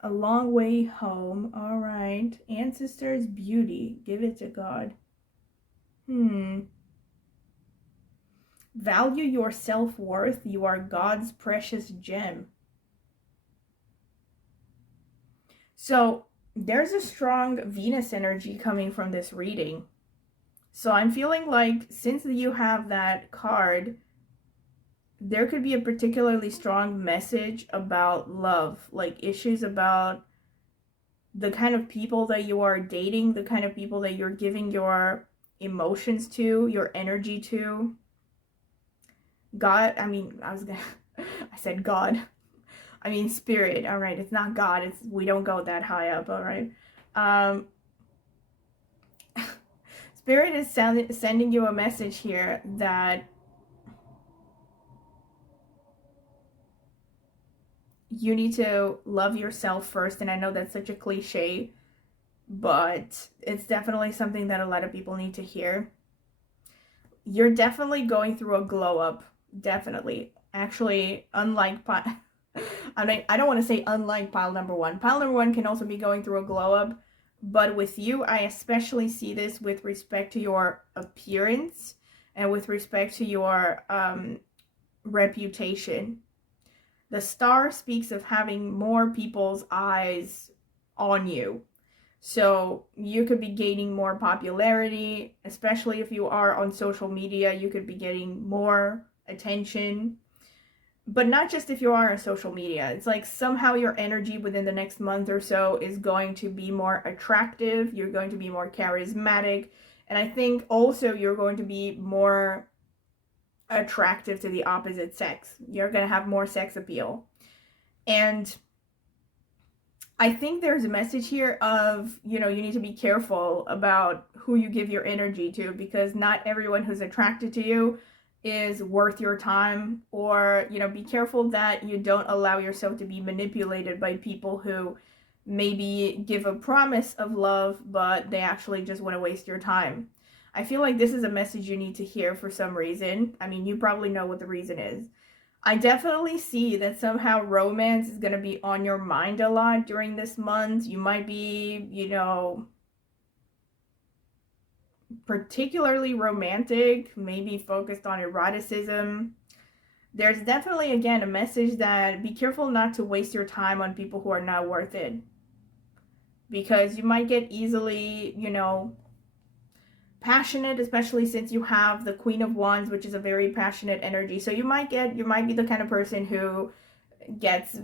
A long way home. All right. Ancestors' beauty. Give it to God. Value your self-worth. You are God's precious gem. So there's a strong Venus energy coming from this reading. So I'm feeling like since you have that card, there could be a particularly strong message about love, like issues about the kind of people that you are dating, the kind of people that you're giving your emotions to, your energy to. God, I said God. I mean Spirit. All right, it's not God. We don't go that high up. All right. Spirit is sending you a message here that you need to love yourself first. And I know that's such a cliche, but it's definitely something that a lot of people need to hear. You're definitely going through a glow up. Definitely. Actually, unlike I don't want to say unlike pile number 1. Pile number 1 can also be going through a glow up. But with you, I especially see this with respect to your appearance and with respect to your reputation. The Star speaks of having more people's eyes on you. So you could be gaining more popularity, especially if you are on social media. You could be getting more attention. But not just if you are on social media. It's like somehow your energy within the next month or so is going to be more attractive. You're going to be more charismatic. And I think also you're going to be more attractive to the opposite sex. You're going to have more sex appeal. And I think there's a message here of, you need to be careful about who you give your energy to, because not everyone who's attracted to you is worth your time. Or be careful that you don't allow yourself to be manipulated by people who maybe give a promise of love but they actually just want to waste your time. I feel like this is a message you need to hear for some reason. I mean, you probably know what the reason is. I definitely see that somehow romance is going to be on your mind a lot during this month. You might be, particularly romantic, maybe focused on eroticism. There's definitely, again, a message that be careful not to waste your time on people who are not worth it. Because you might get easily, passionate, especially since you have the Queen of Wands, which is a very passionate energy. So you might be the kind of person who gets,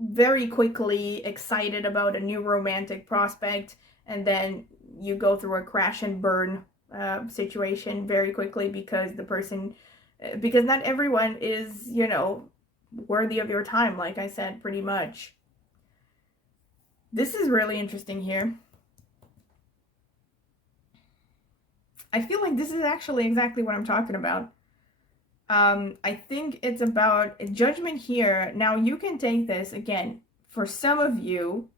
very quickly excited about a new romantic prospect, and then you go through a crash and burn situation very quickly because not everyone is, worthy of your time, like I said, pretty much. This is really interesting here. I feel like this is actually exactly what I'm talking about. I think it's about judgment here. Now, you can take this, again, for some of you,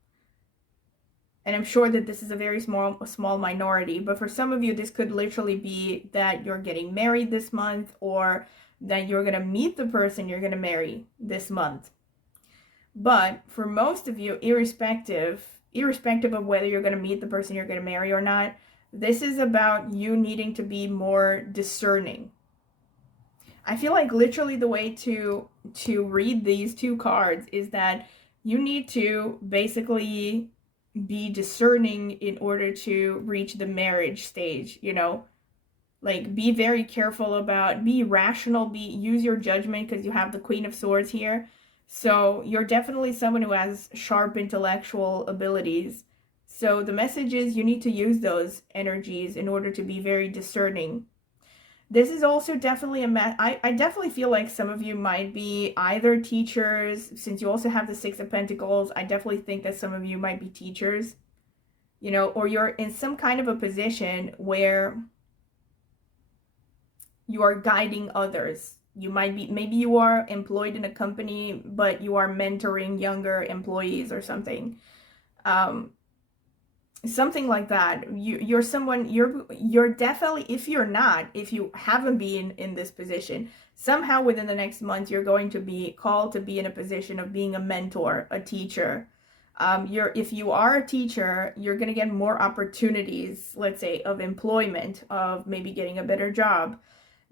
and I'm sure that this is a very small minority, but for some of you, this could literally be that you're getting married this month, or that you're going to meet the person you're going to marry this month. But for most of you, irrespective of whether you're going to meet the person you're going to marry or not, this is about you needing to be more discerning. I feel like literally the way to read these two cards is that you need to basically be discerning in order to reach the marriage stage, like be very careful about, be rational, use your judgment, because you have the Queen of Swords here. So you're definitely someone who has sharp intellectual abilities. So the message is you need to use those energies in order to be very discerning. This is also definitely I definitely feel like some of you might be either teachers, since you also have the Six of Pentacles. I definitely think that some of you might be teachers, or you're in some kind of a position where you are guiding others. You might be, maybe you are employed in a company, but you are mentoring younger employees or something. Something like that. You're someone, you're definitely, if you haven't been in this position, somehow within the next month, you're going to be called to be in a position of being a mentor, a teacher. If you are a teacher, you're going to get more opportunities, let's say, of employment, of maybe getting a better job,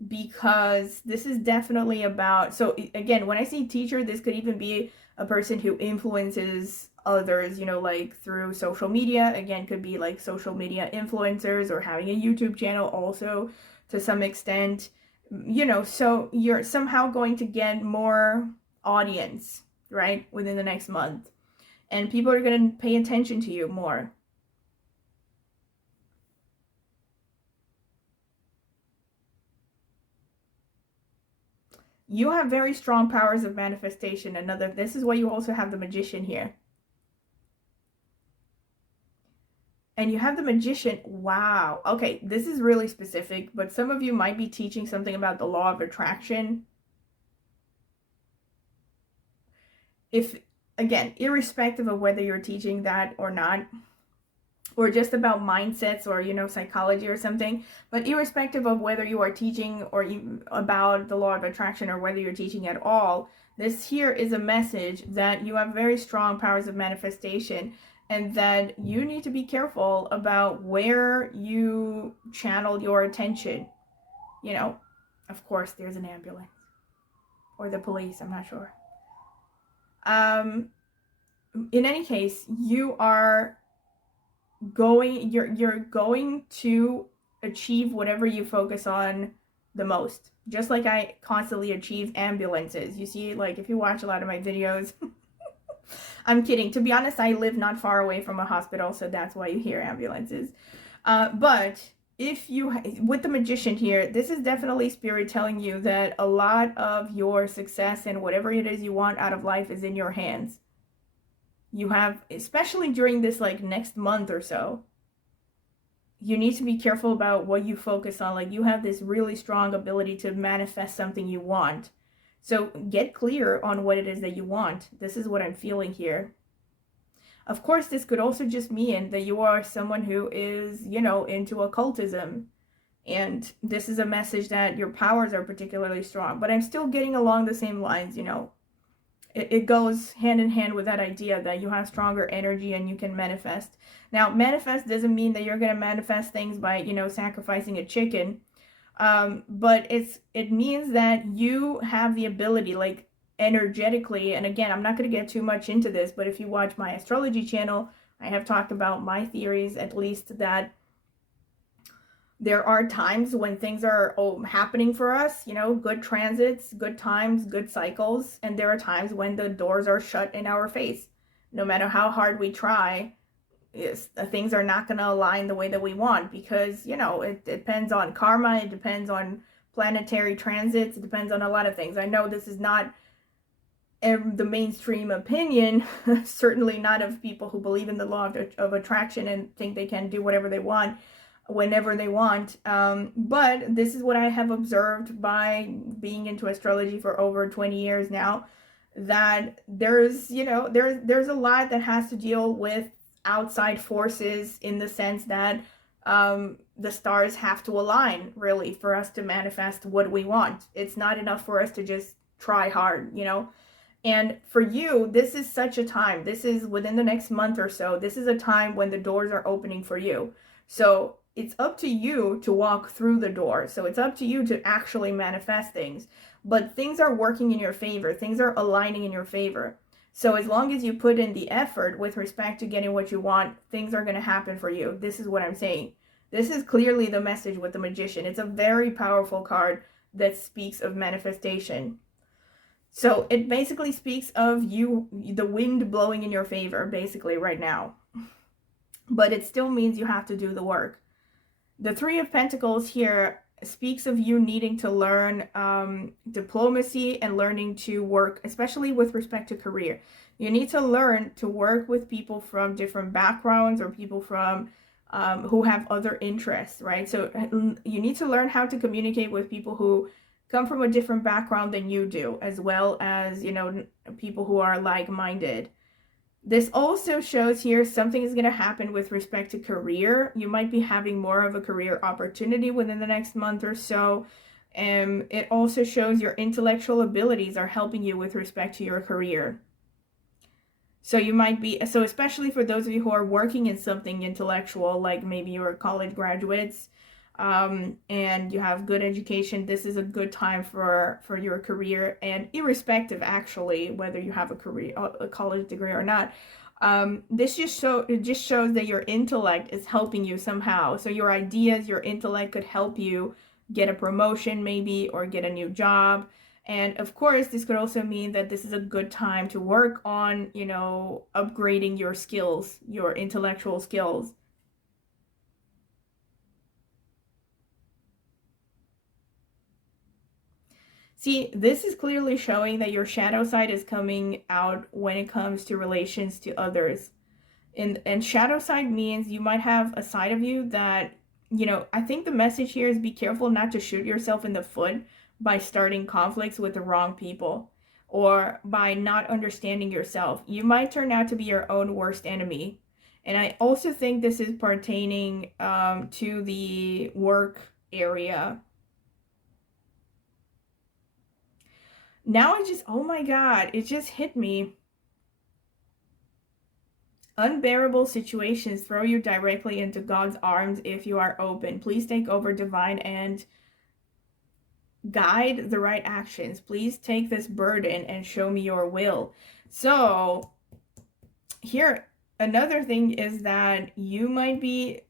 because this is definitely about, so again, when I say teacher, this could even be a person who influences others, like through social media. Again, could be like social media influencers, or having a YouTube channel also to some extent, so you're somehow going to get more audience, right, within the next month, and people are going to pay attention to you more. You have very strong powers of manifestation. This is why you also have the Magician here. And you have the Magician. Wow. Okay, this is really specific, but some of you might be teaching something about the law of attraction. If, again, irrespective of whether you're teaching that or not, or just about mindsets, or psychology or something, but irrespective of whether you are teaching or about the law of attraction, or whether you're teaching at all, this here is a message that you have very strong powers of manifestation, and that you need to be careful about where you channel your attention. Of course, there's an ambulance or the police, I'm not sure. In any case, you're going to achieve whatever you focus on the most. Just like I constantly achieve ambulances. You see, like, if you watch a lot of my videos, I'm kidding. To be honest, I live not far away from a hospital, so that's why you hear ambulances. But with the Magician here, this is definitely Spirit telling you that a lot of your success and whatever it is you want out of life is in your hands. You have, especially during this next month or so, you need to be careful about what you focus on. Like, you have this really strong ability to manifest something you want. So get clear on what it is that you want. This is what I'm feeling here. Of course, this could also just mean that you are someone who is, into occultism. And this is a message that your powers are particularly strong. But I'm still getting along the same lines, it goes hand in hand with that idea that you have stronger energy and you can manifest. Now, manifest doesn't mean that you're going to manifest things by, you know, sacrificing a chicken. But it means that you have the ability, like energetically, and again, I'm not going to get too much into this, but if you watch my astrology channel, I have talked about my theories, at least, that there are times when things are happening for us, you know, good transits, good times, good cycles, and there are times when the doors are shut in our face. No matter how hard we try, things are not going to align the way that we want, because, you know, it depends on karma, it depends on planetary transits, it depends on a lot of things. I know this is not the mainstream opinion, certainly not of people who believe in the law of attraction and think they can do whatever they want whenever they want, but this is what I have observed by being into astrology for over 20 years now, that there's, you know, there's a lot that has to deal with outside forces, in the sense that the stars have to align, really, for us to manifest what we want. It's not enough for us to just try hard, you know. And for you, this is such a time, this is within the next month or so, this is a time when the doors are opening for you. So it's up to you to walk through the door. So it's up to you to actually manifest things. But things are working in your favor. Things are aligning in your favor. So as long as you put in the effort with respect to getting what you want, things are going to happen for you. This is what I'm saying. This is clearly the message with the Magician. It's a very powerful card that speaks of manifestation. So it basically speaks of you, the wind blowing in your favor, basically, right now. But it still means you have to do the work. The Three of Pentacles here speaks of you needing to learn diplomacy and learning to work, especially with respect to career. You need to learn to work with people from different backgrounds, or people from who have other interests, right? So you need to learn how to communicate with people who come from a different background than you do, as well as, you know, people who are like-minded. This also shows here something is going to happen with respect to career. You might be having more of a career opportunity within the next month or so. It also shows your intellectual abilities are helping you with respect to your career. So you might be, so especially for those of you who are working in something intellectual, like maybe you're college graduates, and you have good education, this is a good time for your career. And irrespective, actually, whether you have a college degree or not, this just shows that your intellect is helping you somehow. So your ideas, your intellect could help you get a promotion, maybe, or get a new job. And of course, this could also mean that this is a good time to work on, you know, upgrading your skills, your intellectual skills. See, this is clearly showing that your shadow side is coming out when it comes to relations to others. And shadow side means you might have a side of you that, you know, I think the message here is be careful not to shoot yourself in the foot by starting conflicts with the wrong people, or by not understanding yourself. You might turn out to be your own worst enemy. And I also think this is pertaining to the work area. Now it just, oh my God, it just hit me. Unbearable situations throw you directly into God's arms if you are open. Please take over, divine, and guide the right actions. Please take this burden and show me your will. So here, another thing is that you might be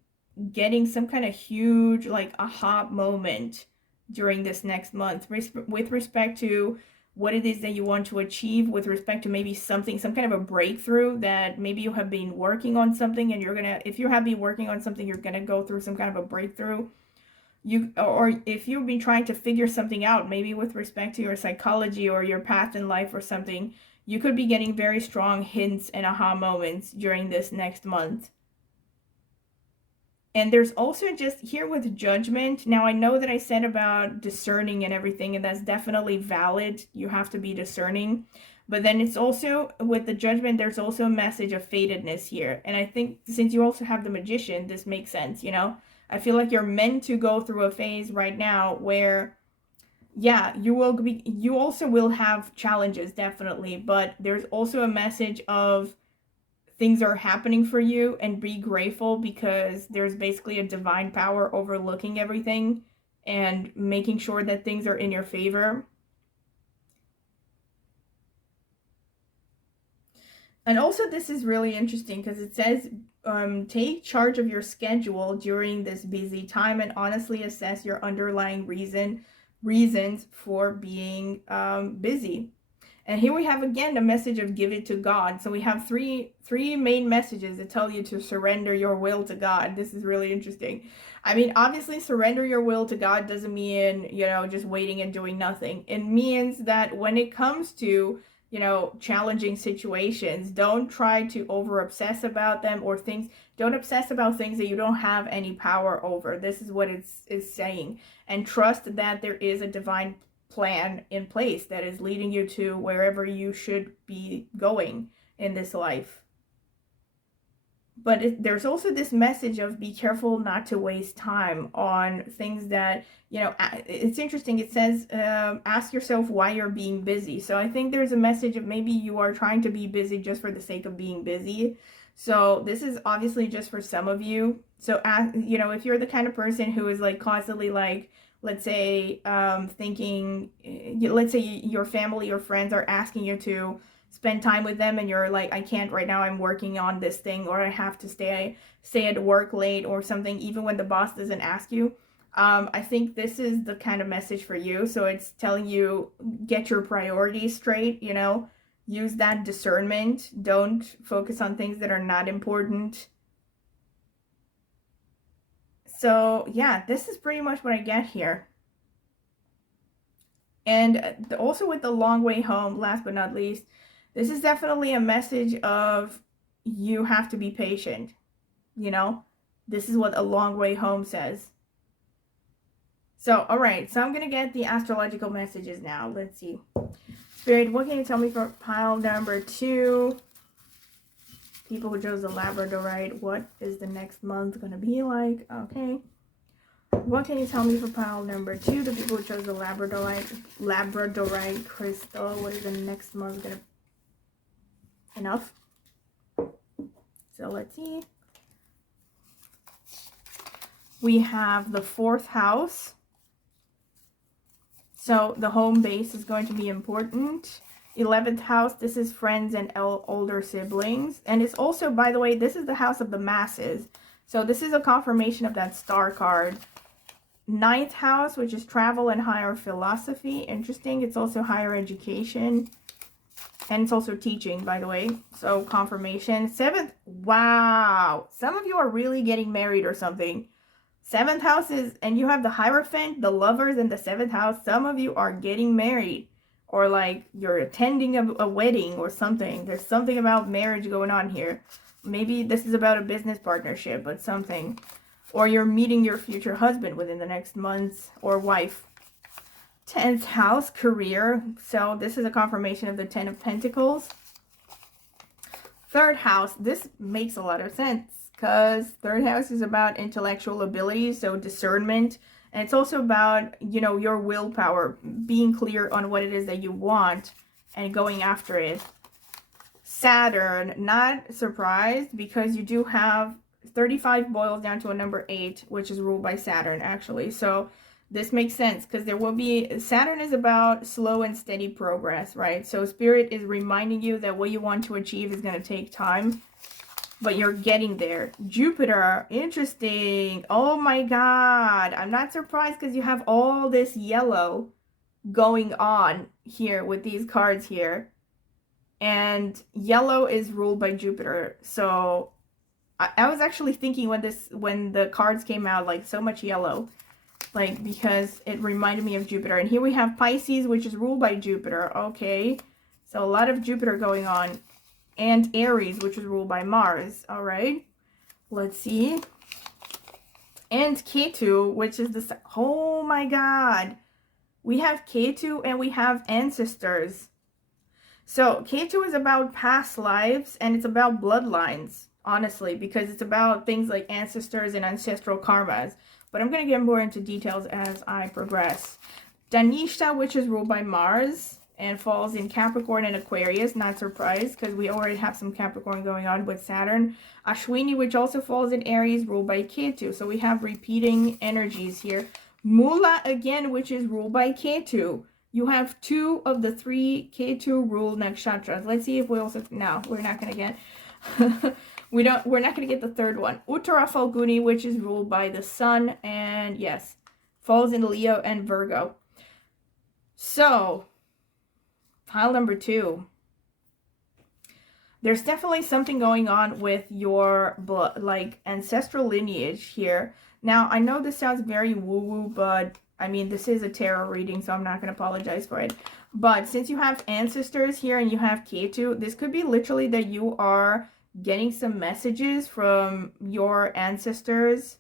getting some kind of huge, like, aha moment during this next month with respect to what it is that you want to achieve, with respect to maybe something, some kind of a breakthrough, that maybe you have been working on something, and you're gonna, if you have been working on something, you're gonna go through some kind of a breakthrough. Or if you've been trying to figure something out, maybe with respect to your psychology or your path in life or something, you could be getting very strong hints and aha moments during this next month. And there's also just here with judgment. Now, I know that I said about discerning and everything, and that's definitely valid. You have to be discerning. But then it's also, with the judgment, there's also a message of fatedness here. And I think since you also have the Magician, this makes sense, you know? I feel like you're meant to go through a phase right now where yeah, you also will have challenges, definitely, but there's also a message of things are happening for you, and be grateful because there's basically a divine power overlooking everything and making sure that things are in your favor. And also, this is really interesting because it says, take charge of your schedule during this busy time and honestly assess your underlying reasons for being busy. And here we have again the message of give it to God. So we have three main messages that tell you to surrender your will to God. This is really interesting. I mean, obviously, surrender your will to God doesn't mean, just waiting and doing nothing. It means that when it comes to, challenging situations, don't try to over obsess about them, or don't obsess about things that you don't have any power over. This is what it's saying. And trust that there is a divine plan in place that is leading you to wherever you should be going in this life. But there's also this message of be careful not to waste time on things that, it's interesting. It says, ask yourself why you're being busy. So I think there's a message of maybe you are trying to be busy just for the sake of being busy. So this is obviously just for some of you. So, if you're the kind of person who is like constantly like, let's say, thinking, let's say your family or friends are asking you to spend time with them and you're like, I can't right now, I'm working on this thing, or I have to stay at work late or something, even when the boss doesn't ask you. I think this is the kind of message for you. So it's telling you, get your priorities straight, use that discernment. Don't focus on things that are not important. So yeah, this is pretty much what I get here. And also with the long way home, last but not least, this is definitely a message of you have to be patient. This is what a long way home says. So, all right. So I'm going to get the astrological messages now. Let's see. Spirit, what can you tell me for pile number 2? People who chose the Labradorite, what is the next month going to be like? Okay. What can you tell me for pile number 2? The people who chose the Labradorite crystal, what is the next month going to be? Enough. So let's see. We have the 4th house. So the home base is going to be important. 11th house, this is friends and older siblings. And it's also, by the way, this is the house of the masses. So this is a confirmation of that star card. 9th house, which is travel and higher philosophy. Interesting. It's also higher education. And it's also teaching, by the way. So confirmation. 7th, wow. Some of you are really getting married or something. 7th house is, and you have the Hierophant, the lovers in the 7th house. Some of you are getting married, or like you're attending a wedding or something. There's something about marriage going on here. Maybe this is about a business partnership, but something. Or you're meeting your future husband within the next month, or wife. 10th house, career. So this is a confirmation of the 10 of Pentacles. 3rd house, this makes a lot of sense because 3rd house is about intellectual abilities, so discernment. And it's also about, your willpower, being clear on what it is that you want and going after it. Saturn, not surprised because you do have 35 boils down to a number 8, which is ruled by Saturn, actually. So this makes sense because there will be, Saturn is about slow and steady progress, right? So Spirit is reminding you that what you want to achieve is going to take time, but you're getting there. Jupiter, interesting. Oh my God. I'm not surprised because you have all this yellow going on here with these cards here. And yellow is ruled by Jupiter. So I was actually thinking when the cards came out, like so much yellow. Like, because it reminded me of Jupiter. And here we have Pisces, which is ruled by Jupiter. Okay. So a lot of Jupiter going on. And Aries, which is ruled by Mars. All right. Let's see. And Ketu, which is the... Oh my God. We have Ketu and we have ancestors. So Ketu is about past lives and it's about bloodlines, honestly, because it's about things like ancestors and ancestral karmas. But I'm going to get more into details as I progress. Danisha, which is ruled by Mars and falls in Capricorn and Aquarius. Not surprised because we already have some Capricorn going on with Saturn. Ashwini, which also falls in Aries, ruled by Ketu. So we have repeating energies here. Mula, again, which is ruled by Ketu. You have 2 of the 3 Ketu ruled nakshatras. Let's see if we also, no, we're not going to get, we're not going to get the third one. Uttara Falguni, which is ruled by the Sun, and yes, falls in Leo and Virgo. So, pile number 2. There's definitely something going on with your blood, like ancestral lineage here. Now, I know this sounds very woo-woo, but I mean, this is a tarot reading, so I'm not going to apologize for it. But since you have ancestors here and you have Ketu, this could be literally that you are getting some messages from your ancestors.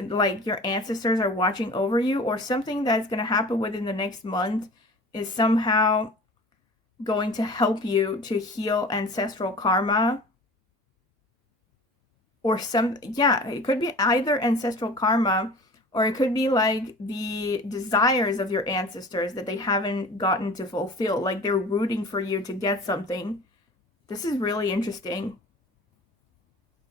Like your ancestors are watching over you, or something that's going to happen within the next month is somehow going to help you to heal ancestral karma. Or it could be either ancestral karma, or it could be like the desires of your ancestors that they haven't gotten to fulfill. Like they're rooting for you to get something. This is really interesting.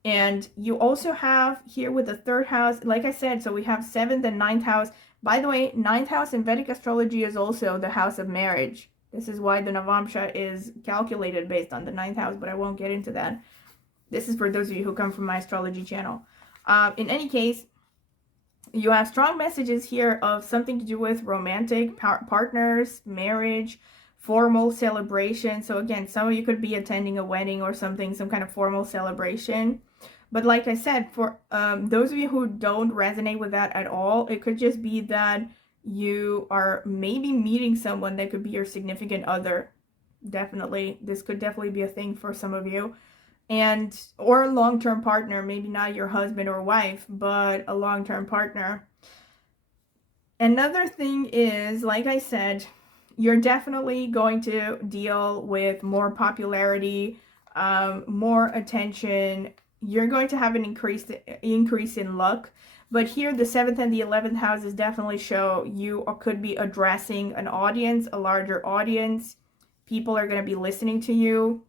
And you also have here with the 3rd house, like I said, so we have 7th and 9th house. By the way, 9th house in Vedic astrology is also the house of marriage. This is why the Navamsha is calculated based on the 9th house, but I won't get into that. This is for those of you who come from my astrology channel. In any case, you have strong messages here of something to do with romantic partners, marriage, formal celebration. So again, some of you could be attending a wedding or something, some kind of formal celebration. But like I said, for those of you who don't resonate with that at all, it could just be that you are maybe meeting someone that could be your significant other. Definitely. This could definitely be a thing for some of you. And or a long-term partner, maybe not your husband or wife, but a long-term partner. Another thing is, like I said, you're definitely going to deal with more popularity, more attention. You're going to have an increase in luck. But here, the 7th and the 11th houses definitely show you could be addressing an audience, a larger audience. People are going to be listening to you.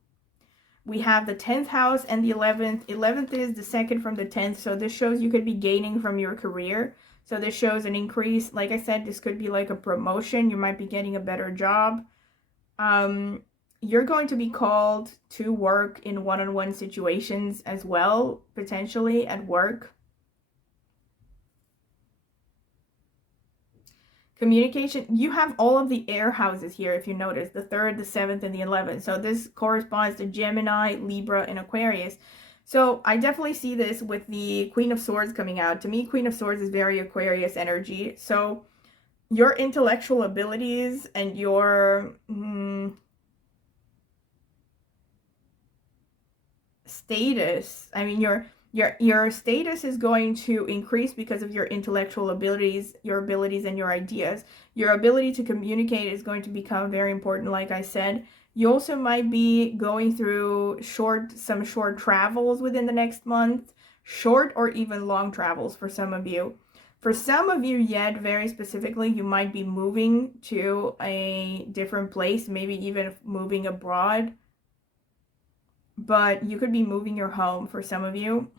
We have the 10th house and the 11th. 11th is the second from the 10th. So this shows you could be gaining from your career. So this shows an increase. Like I said, this could be like a promotion. You might be getting a better job. You're going to be called to work in one-on-one situations as well, potentially at work. Communication, you have all of the air houses here, if you notice, the 3rd, the 7th, and the 11th. So this corresponds to Gemini, Libra, and Aquarius. So I definitely see this with the Queen of Swords coming out. To me, Queen of Swords is very Aquarius energy. So your intellectual abilities and your status, I mean, your status is going to increase because of your intellectual abilities, and your ideas. Your ability to communicate is going to become very important, like I said. You also might be going through some short travels within the next month, short or even long travels for some of you. For some of you, yet very specifically, you might be moving to a different place, maybe even moving abroad. But you could be moving your home for some of you.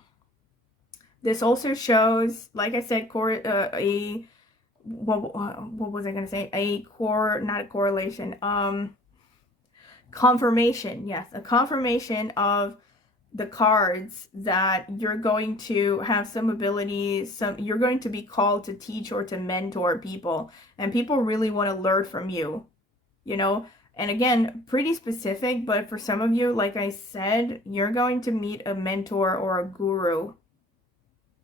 This also shows, like I said, what was I going to say? Not a correlation. Confirmation. Yes, a confirmation of the cards that you're going to have some abilities, you're going to be called to teach or to mentor people, and people really want to learn from you, you know. And again, pretty specific, but for some of you, like I said, you're going to meet a mentor or a guru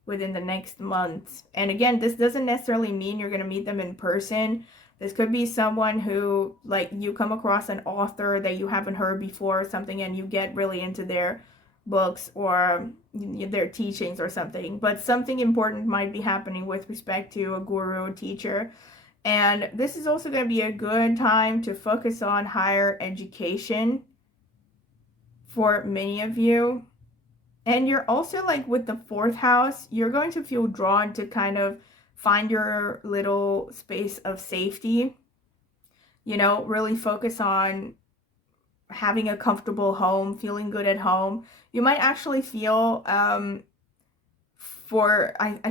within the next month. And again, this doesn't necessarily mean you're going to meet them in person. This could be someone who, like, you come across an author that you haven't heard before or something, and you get really into their books or their teachings or something. But something important might be happening with respect to a guru, a teacher. And this is also going to be a good time to focus on higher education for many of you. And you're also, like, with the 4th house, you're going to feel drawn to kind of find your little space of safety, you know, really focus on having a comfortable home, feeling good at home. You might actually feel, I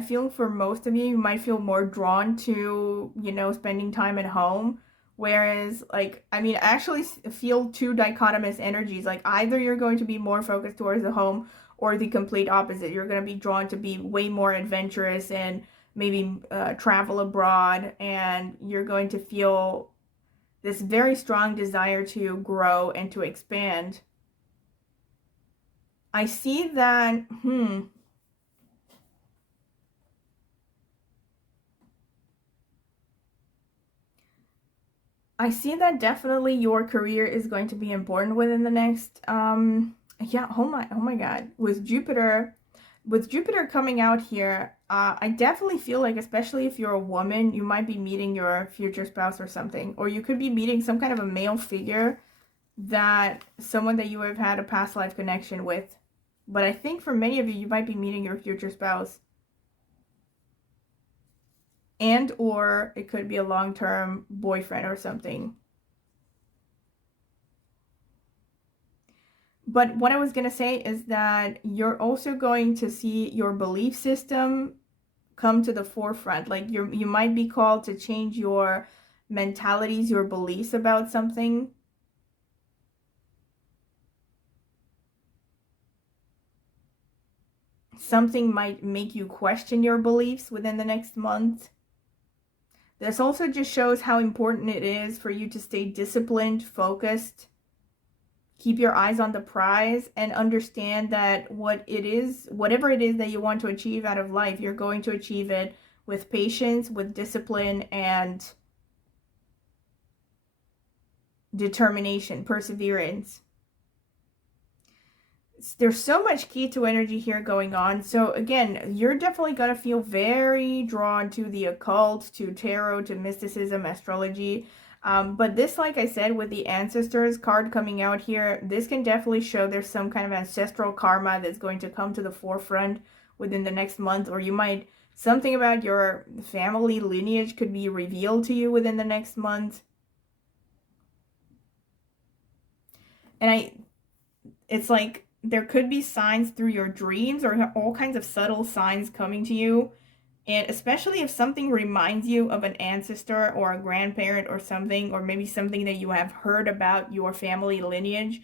feel for most of you, you might feel more drawn to, you know, spending time at home. Whereas, like, I mean, I actually feel two dichotomous energies. Like, either you're going to be more focused towards the home, or the complete opposite. You're going to be drawn to be way more adventurous and maybe travel abroad, and you're going to feel this very strong desire to grow and to expand. I see that, I see that definitely your career is going to be important within the next, yeah, oh my God, with Jupiter coming out here, I definitely feel like, especially if you're a woman, you might be meeting your future spouse or something, or you could be meeting some kind of a male figure, that someone that you have had a past life connection with. But I think for many of you, you might be meeting your future spouse. And or it could be a long-term boyfriend or something. But what I was going to say is that you're also going to see your belief system come to the forefront. Like, you might be called to change your mentalities, your beliefs about something. Something might make you question your beliefs within the next month. This also just shows how important it is for you to stay disciplined, focused, keep your eyes on the prize, and understand that whatever it is that you want to achieve out of life, you're going to achieve it with patience, with discipline, and determination, perseverance. There's so much Ketu energy here going on. So again, you're definitely going to feel very drawn to the occult, to tarot, to mysticism, astrology. But this, like I said, with the ancestors card coming out here, this can definitely show there's some kind of ancestral karma that's going to come to the forefront within the next month. Or you might, something about your family lineage could be revealed to you within the next month. And it's like, there could be signs through your dreams, or all kinds of subtle signs coming to you. And especially if something reminds you of an ancestor or a grandparent or something, or maybe something that you have heard about your family lineage,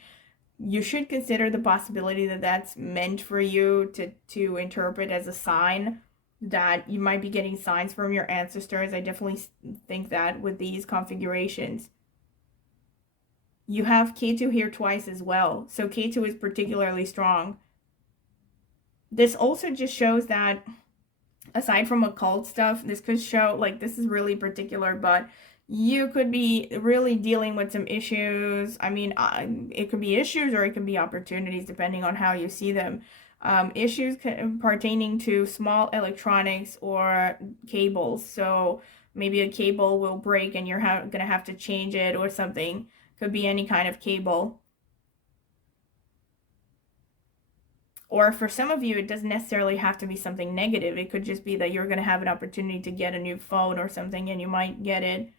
you should consider the possibility that that's meant for you to interpret as a sign, that you might be getting signs from your ancestors. I definitely think that with these configurations. You have Ketu here twice as well, so Ketu is particularly strong. This also just shows that, aside from occult stuff, this could show, like, this is really particular, but you could be really dealing with some issues. I mean, it could be issues or it could be opportunities, depending on how you see them. Issues pertaining to small electronics or cables. So maybe a cable will break and you're gonna have to change it or something. Could be any kind of cable. Or for some of you, it doesn't necessarily have to be something negative. It could just be that you're going to have an opportunity to get a new phone or something, and you might get it.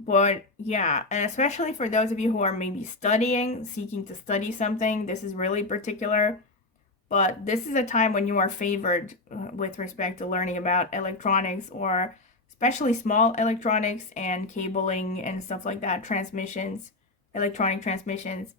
But yeah, and especially for those of you who are maybe studying, seeking to study something, this is really particular. But this is a time when you are favored with respect to learning about electronics, or especially small electronics and cabling and stuff like that, transmissions, electronic transmissions.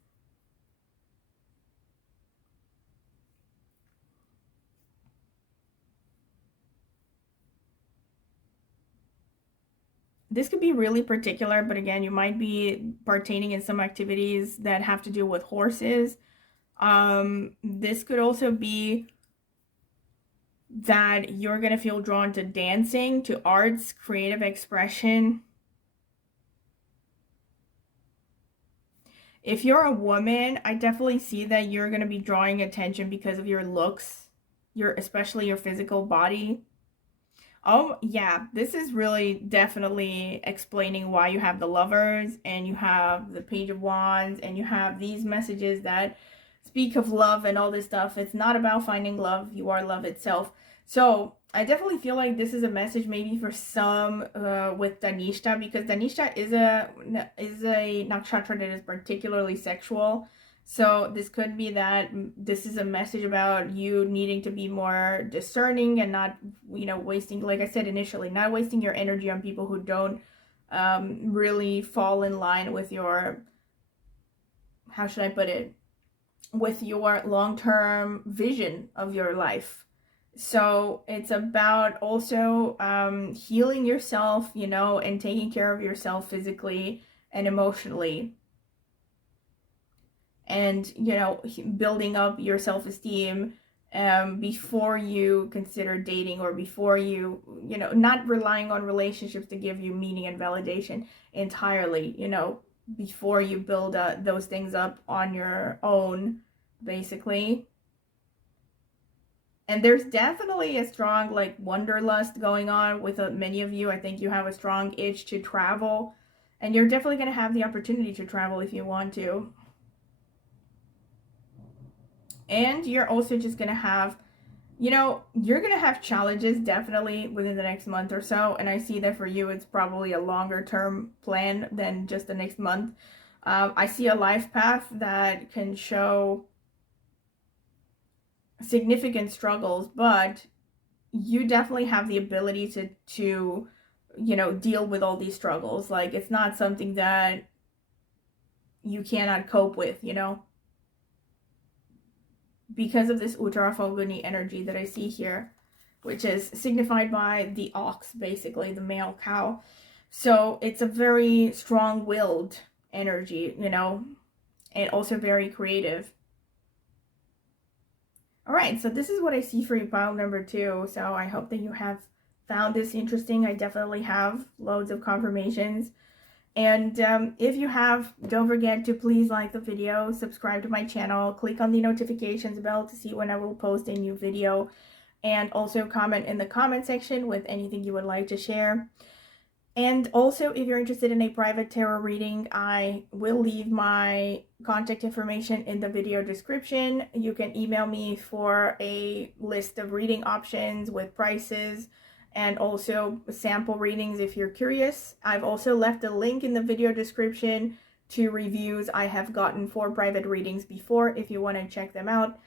This could be really particular, but again, you might be participating in some activities that have to do with horses. This could also be that you're going to feel drawn to dancing, to arts, creative expression. If you're a woman, I definitely see that you're going to be drawing attention because of your looks, especially your physical body. Oh, yeah, this is really definitely explaining why you have the Lovers, and you have the Page of Wands, and you have these messages that speak of love and all this stuff. It's not about finding love, you are love itself. So I definitely feel like this is a message maybe for some with Dhanishta, because Dhanishta is a nakshatra that is particularly sexual. So this could be that this is a message about you needing to be more discerning and not, wasting, like I said initially, not wasting your energy on people who don't really fall in line with your, how should I put it, with your long-term vision of your life. So it's about also healing yourself, and taking care of yourself physically and emotionally, and building up your self-esteem before you consider dating, or before you not relying on relationships to give you meaning and validation entirely, before you build those things up on your own, basically. And there's definitely a strong like wanderlust going on with many of you. I think you have a strong itch to travel, and you're definitely going to have the opportunity to travel if you want to. And you're also just going to have, you're going to have challenges definitely within the next month or so. And I see that for you, it's probably a longer term plan than just the next month. I see a life path that can show significant struggles, but you definitely have the ability to deal with all these struggles. Like, it's not something that you cannot cope with, because of this Uttara Falguni energy that I see here, which is signified by the ox, basically the male cow. So it's a very strong-willed energy, and also very creative. All right, so this is what I see for you, pile number 2. So I hope that you have found this interesting. I definitely have loads of confirmations. And if you have, don't forget to please like the video, subscribe to my channel, click on the notifications bell to see when I will post a new video, and also comment in the comment section with anything you would like to share. And also, if you're interested in a private tarot reading, I will leave my contact information in the video description. You can email me for a list of reading options with prices, and also sample readings if you're curious. I've also left a link in the video description to reviews I have gotten for private readings before, if you want to check them out.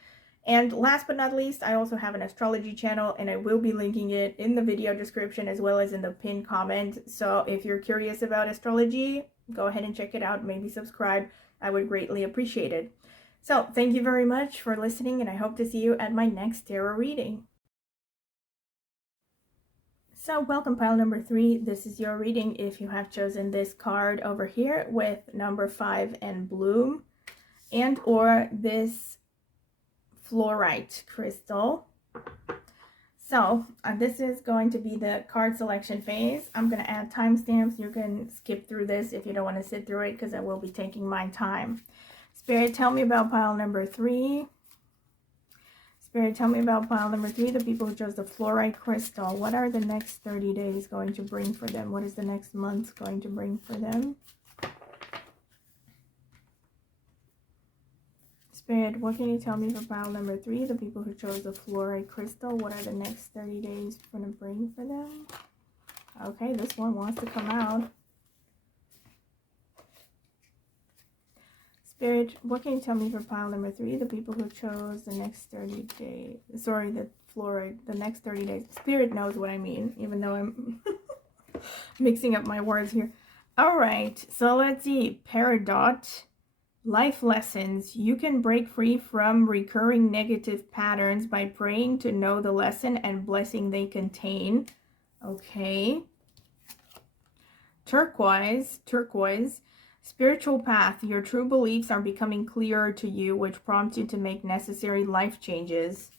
And last but not least, I also have an astrology channel, and I will be linking it in the video description as well as in the pinned comment. So if you're curious about astrology, go ahead and check it out. Maybe subscribe. I would greatly appreciate it. So thank you very much for listening, and I hope to see you at my next tarot reading. So welcome, pile number 3. This is your reading if you have chosen this card over here with number 5 and bloom, and or this fluorite crystal. So this is going to be the card selection phase. I'm going to add timestamps. You can skip through this if you don't want to sit through it, because I will be taking my time. Spirit, tell me about pile number 3. Spirit, tell me about pile number 3, the people who chose the fluorite crystal. What are the next 30 days going to bring for them? What is the next month going to bring for them? Spirit, what can you tell me for pile number 3, the people who chose the fluorite crystal? What are the next 30 days going to bring for them? Okay, this one wants to come out. Spirit, what can you tell me for pile number 3, the people who chose the next 30 days? Sorry, the fluorite, the next 30 days. Spirit knows what I mean, even though I'm mixing up my words here. All right, so let's see. Peridot. Life lessons. You can break free from recurring negative patterns by praying to know the lesson and blessing they contain. Okay. Turquoise. Spiritual path. Your true beliefs are becoming clearer to you, which prompts you to make necessary life changes.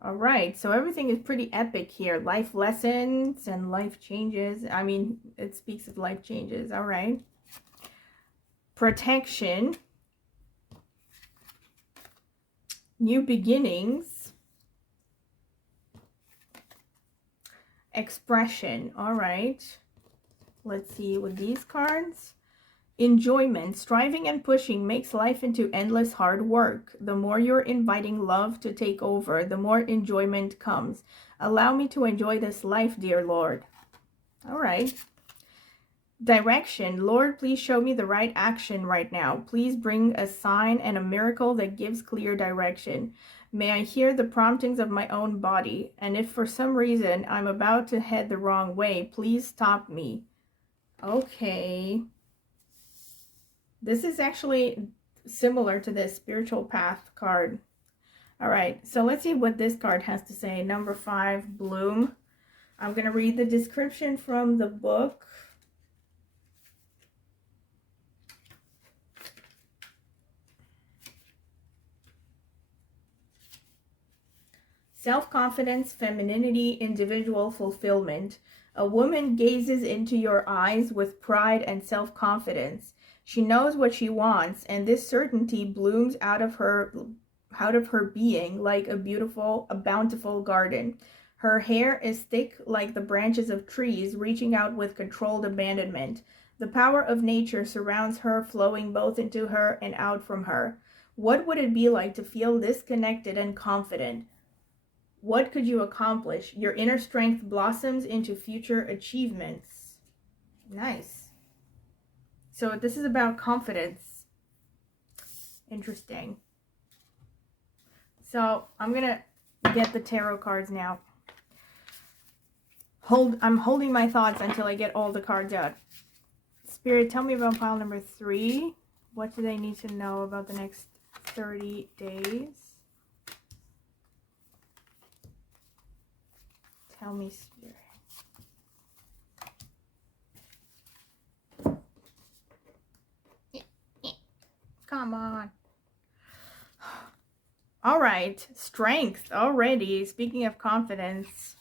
All right, so everything is pretty epic here. Life lessons and life changes. I mean, it speaks of life changes. All right. Protection, new beginnings, expression. All right, let's see with these cards. Enjoyment. Striving and pushing makes life into endless hard work. The more you're inviting love to take over, the more enjoyment comes. Allow me to enjoy this life, dear Lord. All right. Direction. Lord, please show me the right action right now. Please bring a sign and a miracle that gives clear direction. May I hear the promptings of my own body. And if for some reason I'm about to head the wrong way, please stop me. Okay. This is actually similar to the spiritual path card. All right, so let's see what this card has to say. Number 5, Bloom. I'm going to read the description from the book. Self-confidence, femininity, individual fulfillment. A woman gazes into your eyes with pride and self-confidence. She knows what she wants, and this certainty blooms out of her being like a bountiful garden. Her hair is thick like the branches of trees, reaching out with controlled abandonment. The power of nature surrounds her, flowing both into her and out from her. What would it be like to feel this connected and confident? What could you accomplish? Your inner strength blossoms into future achievements. Nice. So this is about confidence. Interesting. So I'm going to get the tarot cards now. I'm holding my thoughts until I get all the cards out. Spirit, tell me about pile number 3. What do they need to know about the next 30 days? Tell me, Spirit. Come on. All right. Strength already. Speaking of confidence.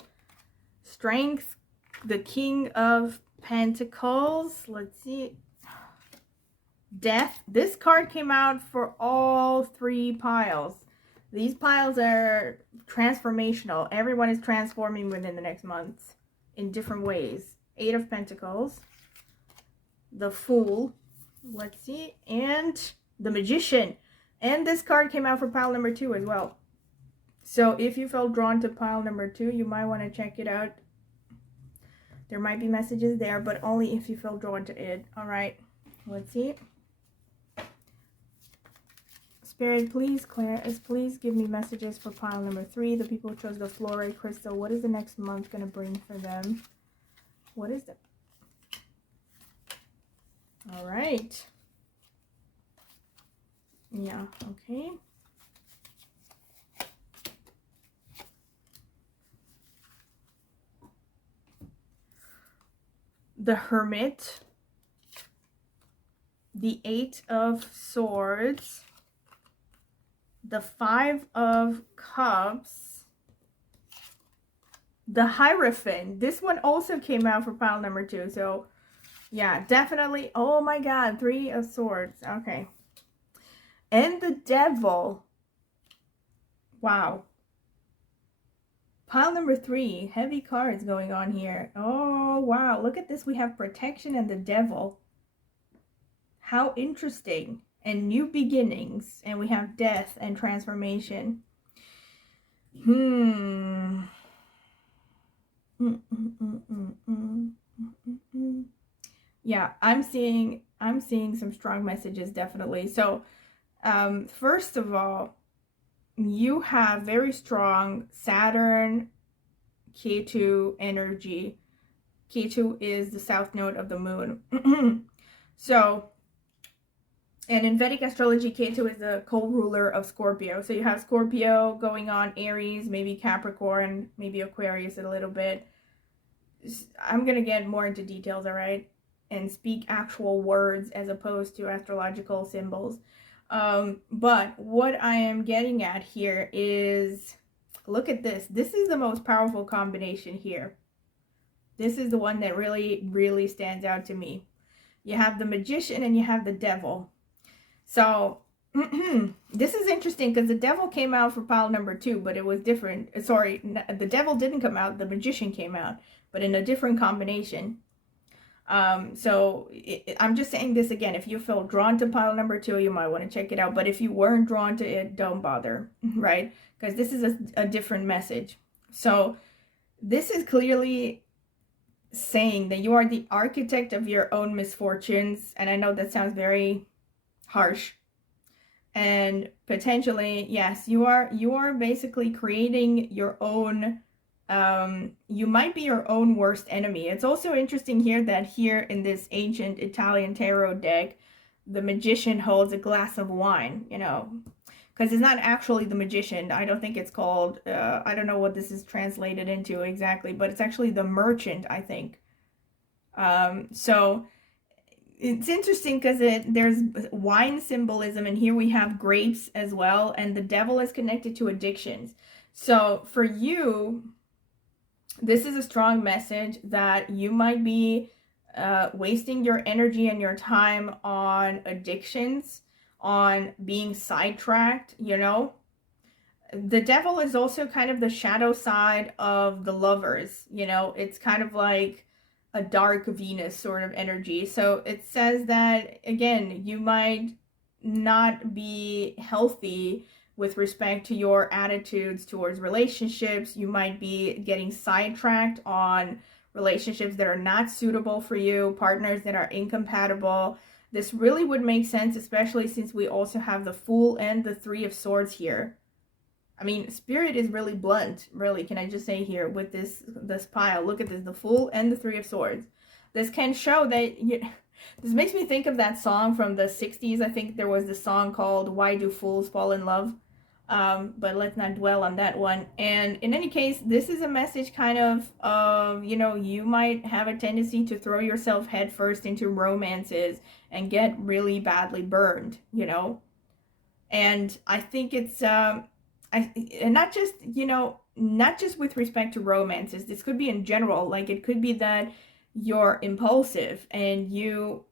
Strength. The King of Pentacles. Let's see. Death. This card came out for all 3 piles. These piles are transformational. Everyone is transforming within the next month in different ways. 8 of Pentacles. The Fool. Let's see. And the Magician. And this card came out for pile number 2 as well. So if you felt drawn to pile number 2, you might want to check it out. There might be messages there, but only if you feel drawn to it. All right. Let's see. Spirit, please give me messages for pile number 3. The people who chose the fluorite crystal. What is the next month going to bring for them? What is it? All right. Yeah, okay. The Hermit. The 8 of Swords. The 5 of Cups. The Hierophant. This one also came out for pile number 2. So, yeah, definitely. Oh my God, 3 of Swords. Okay. And the Devil. Wow. Pile number 3. Heavy cards going on here. Oh, wow. Look at this. We have Protection and the Devil. How interesting. And new beginnings. And we have Death and Transformation. Yeah, I'm seeing some strong messages, definitely. So, first of all, you have very strong Saturn, Ketu energy. Ketu is the south node of the moon. So, and in Vedic astrology, Ketu is the co-ruler of Scorpio. So you have Scorpio going on, Aries, maybe Capricorn, maybe Aquarius a little bit. I'm going to get more into details, all right? And speak actual words as opposed to astrological symbols. But what I am getting at here is, look at this. This is the most powerful combination here. This is the one that really, really stands out to me. You have the Magician and you have the Devil. So, this is interesting because the Devil came out for pile number 2, but it was different. Sorry, the Devil didn't come out. The Magician came out, but in a different combination. I'm just saying this again. If you feel drawn to pile number 2, you might want to check it out. But if you weren't drawn to it, don't bother, right? Because this is a different message. So this is clearly saying that you are the architect of your own misfortunes. And I know that sounds very harsh. And potentially, yes, you are basically creating your own, you might be your own worst enemy. It's also interesting here that here in this ancient Italian tarot deck, the magician holds a glass of wine, you know, because it's not actually the magician. I don't think it's called, I don't know what this is translated into exactly, but it's actually the merchant, I think. So it's interesting because there's wine symbolism, and here we have grapes as well, and the devil is connected to addictions. So for you, this is a strong message that you might be wasting your energy and your time on addictions, on being sidetracked, you know. The devil is also kind of the shadow side of the lovers, you know. It's kind of like a dark Venus sort of energy. So it says that, again, you might not be healthy with respect to your attitudes towards relationships. You might be getting sidetracked on relationships that are not suitable for you, partners that are incompatible. This really would make sense, especially since we also have the Fool and the Three of Swords here. I mean, Spirit is really blunt, really, can I just say here with this pile. Look at this, the Fool and the Three of Swords. This can show that, this makes me think of that song from the 60s. I think there was this song called Why Do Fools Fall in Love? But let's not dwell on that one. And in any case, this is a message kind of, you know, you might have a tendency to throw yourself headfirst into romances and get really badly burned, you know? And I think it's, and not just, you know, not just with respect to romances. This could be in general. Like, it could be that you're impulsive and you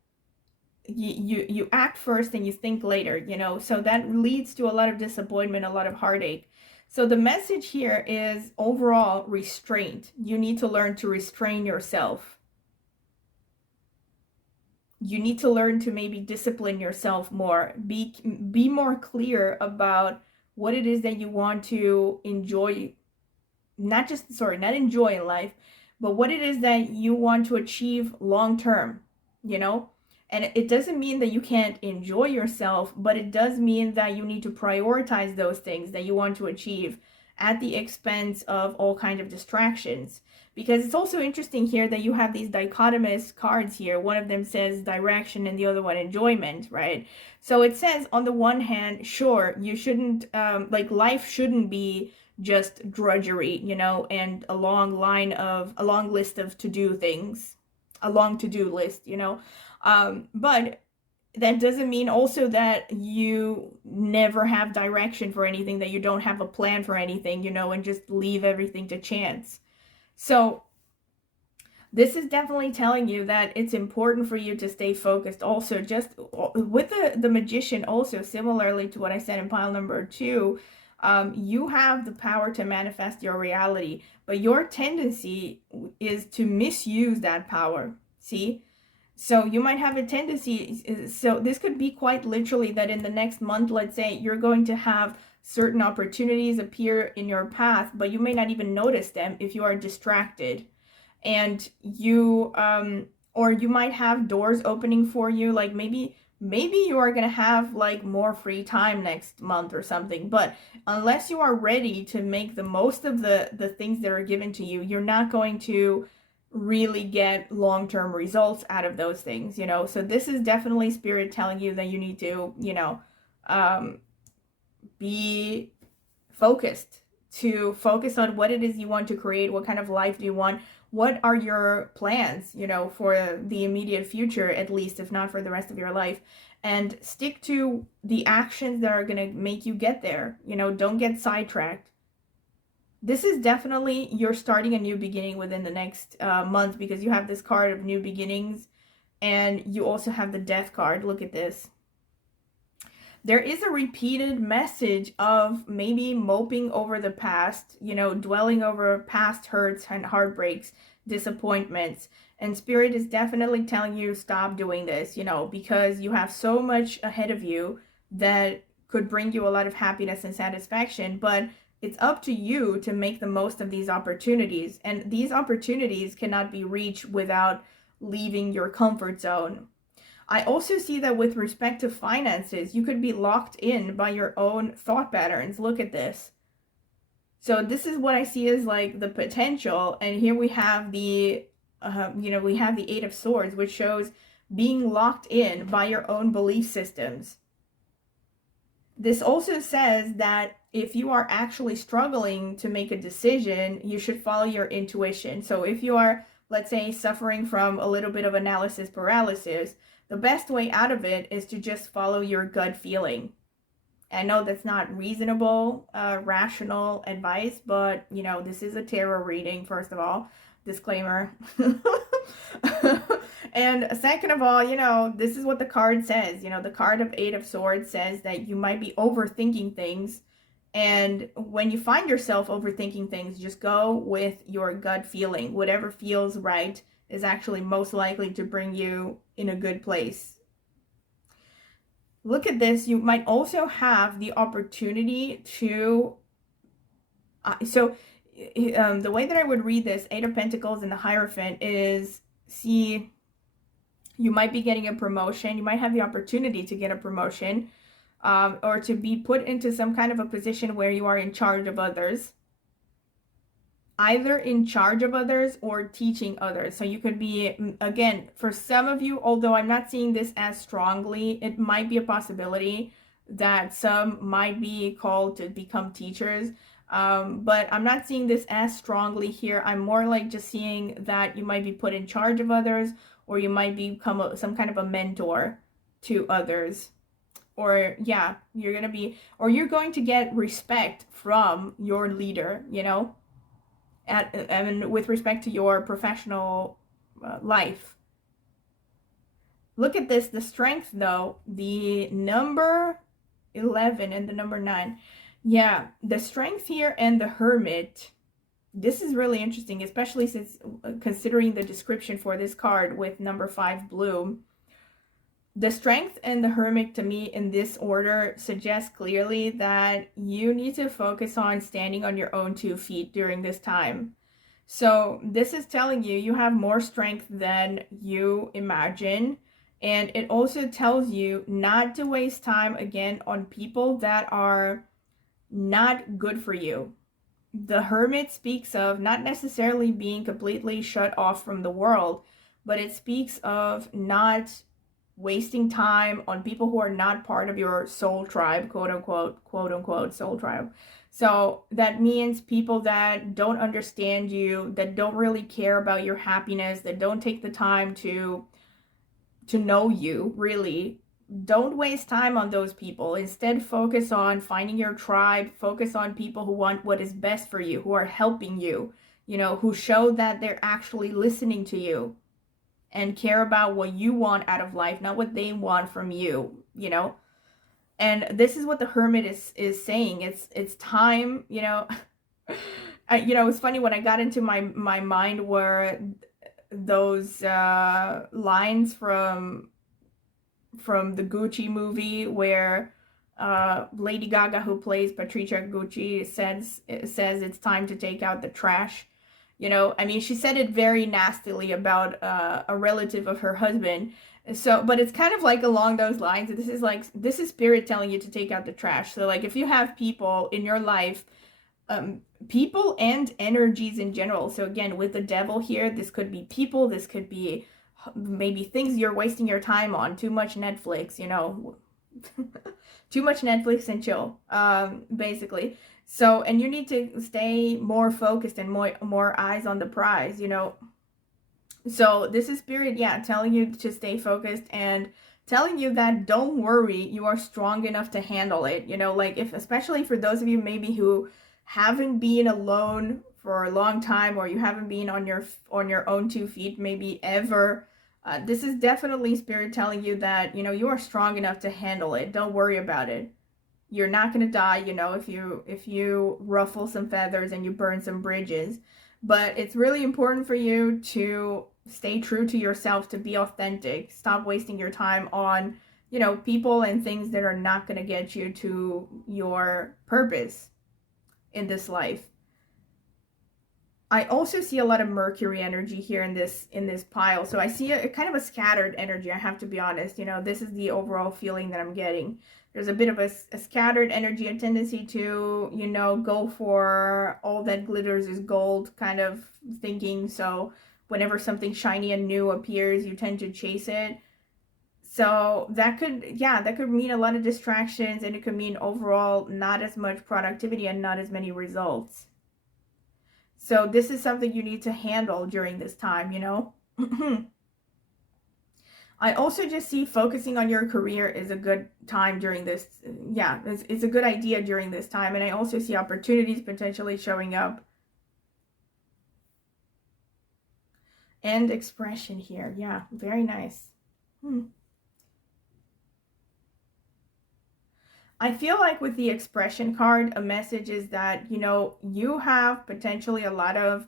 act first and you think later, you know. So that leads to a lot of disappointment, a lot of heartache. So the message here is overall restraint. You need to learn to restrain yourself. You need to learn to maybe discipline yourself more. Be more clear about what it is that you want to enjoy, not enjoy in life, but what it is that you want to achieve long term, you know? And it doesn't mean that you can't enjoy yourself, but it does mean that you need to prioritize those things that you want to achieve at the expense of all kinds of distractions. Because it's also interesting here that you have these dichotomous cards here. One of them says direction and the other one enjoyment, right? So it says on the one hand, sure, you shouldn't, like, life shouldn't be just drudgery, you know, and a long list of to-do things, a long to-do list, you know. But that doesn't mean also that you never have direction for anything, that you don't have a plan for anything, you know, and just leave everything to chance. So this is definitely telling you that it's important for you to stay focused. Also, just with the magician, also similarly to what I said in pile number 2, you have the power to manifest your reality, but your tendency is to misuse that power. See? So you might have a tendency, so this could be quite literally that in the next month, let's say, you're going to have certain opportunities appear in your path, but you may not even notice them if you are distracted. And you, or you might have doors opening for you, like maybe you are going to have like more free time next month or something, but unless you are ready to make the most of the things that are given to you, you're not going to really get long-term results out of those things, you know. So this is definitely Spirit telling you that you need to, you know, be focused, to focus on what it is you want to create, what kind of life do you want, what are your plans, you know, for the immediate future, at least, if not for the rest of your life, and stick to the actions that are going to make you get there, you know. Don't get sidetracked. This is definitely, you're starting a new beginning within the next month, because you have this card of new beginnings, and you also have the Death card. Look at this. there is a repeated message of maybe moping over the past, you know, dwelling over past hurts and heartbreaks, disappointments. And Spirit is definitely telling you stop doing this, you know, because you have so much ahead of you that could bring you a lot of happiness and satisfaction. But it's up to you to make the most of these opportunities. And these opportunities cannot be reached without leaving your comfort zone. I also see that with respect to finances, you could be locked in by your own thought patterns. Look at this. So this is what I see as like the potential. And here we have the, we have the Eight of Swords, which shows being locked in by your own belief systems. This also says that if you are actually struggling to make a decision, you should follow your intuition. So if you are, let's say, suffering from a little bit of analysis paralysis, the best way out of it is to just follow your gut feeling. I know that's not reasonable, rational advice, but, you know, this is a tarot reading, first of all. Disclaimer. And second of all, you know, this is what the card says. You know, the card of Eight of Swords says that you might be overthinking things. And when you find yourself overthinking things, just go with your gut feeling. Whatever feels right is actually most likely to bring you in a good place. Look at this. You might also have the opportunity to... the way that I would read this, Eight of Pentacles and the Hierophant is, see, you might be getting a promotion. You might have the opportunity to get a promotion, or to be put into some kind of a position where you are in charge of others. Either in charge of others or teaching others. So you could be, again, for some of you, although I'm not seeing this as strongly, it might be a possibility that some might be called to become teachers. But I'm not seeing this as strongly here. I'm more like just seeing that you might be put in charge of others, or you might become some kind of a mentor to others. Or yeah, you're going to get respect from your leader, you know, and with respect to your professional life. Look at this, the Strength though, the number 11 and the number 9. Yeah, the Strength here and the Hermit. This is really interesting, especially since considering the description for this card with number 5 blue. The Strength and the Hermit to me in this order suggests clearly that you need to focus on standing on your own 2 feet during this time. So this is telling you you have more strength than you imagine. And it also tells you not to waste time again on people that are not good for you. The Hermit speaks of not necessarily being completely shut off from the world, but it speaks of not wasting time on people who are not part of your soul tribe, quote unquote soul tribe. So that means people that don't understand you, that don't really care about your happiness, that don't take the time to know you, really. Don't waste time on those people. Instead, focus on finding your tribe. Focus on people who want what is best for you, who are helping you, you know, who show that they're actually listening to you and care about what you want out of life, not what they want from you, you know. And this is what the Hermit is saying. It's time, you know. It's funny, when I got into my mind were those lines from the Gucci movie where Lady Gaga, who plays Patricia Gucci, says it's time to take out the trash. You know, I mean, she said it very nastily about a relative of her husband. So, but it's kind of like along those lines. This is Spirit telling you to take out the trash. So like if you have people in your life, people and energies in general. So again, with the Devil here, this could be people, this could be maybe things you're wasting your time on, too much Netflix, you know, too much Netflix and chill, basically. So, and you need to stay more focused and more eyes on the prize, you know. So this is Spirit, yeah, telling you to stay focused and telling you that don't worry, you are strong enough to handle it. You know, like especially for those of you maybe who haven't been alone for a long time, or you haven't been on your own 2 feet maybe ever, This is definitely Spirit telling you that, you know, you are strong enough to handle it. Don't worry about it. You're not going to die, you know, if you ruffle some feathers and you burn some bridges. But it's really important for you to stay true to yourself, to be authentic. Stop wasting your time on, you know, people and things that are not going to get you to your purpose in this life. I also see a lot of Mercury energy here in this pile. So I see a kind of a scattered energy, I have to be honest. You know, this is the overall feeling that I'm getting. There's a bit of a scattered energy, a tendency to, you know, go for all that glitters is gold kind of thinking. So whenever something shiny and new appears, you tend to chase it. So that could, yeah, that could mean a lot of distractions, and it could mean overall not as much productivity and not as many results. So this is something you need to handle during this time, you know. I also just see focusing on your career is a good time during this. Yeah, it's a good idea during this time. And I also see opportunities potentially showing up. And expression here. Yeah, very nice. I feel like with the expression card, a message is that, you know, you have potentially a lot of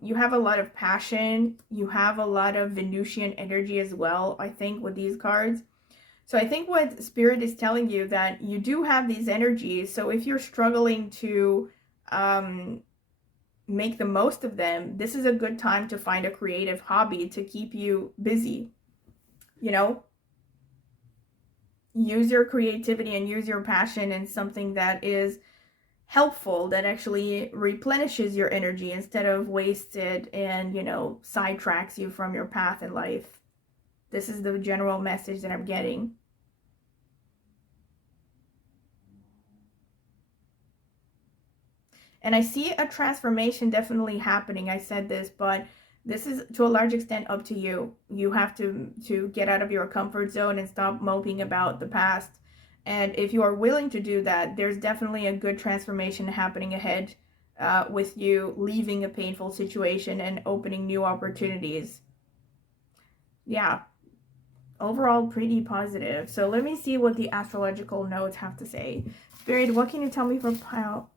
you have a lot of passion, you have a lot of Venusian energy as well, I think, with these cards. So I think what Spirit is telling you, that you do have these energies. So if you're struggling to make the most of them, this is a good time to find a creative hobby to keep you busy. You know, use your creativity and use your passion in something that is helpful, that actually replenishes your energy instead of wasted and, you know, sidetracks you from your path in life. This is the general message that I'm getting. And I see a transformation definitely happening. I said this, but this is to a large extent up to you. You have to get out of your comfort zone and stop moping about the past. And if you are willing to do that, there's definitely a good transformation happening ahead with you leaving a painful situation and opening new opportunities. Yeah, overall pretty positive. So let me see what the astrological notes have to say. Spirit, what can you tell me for pile?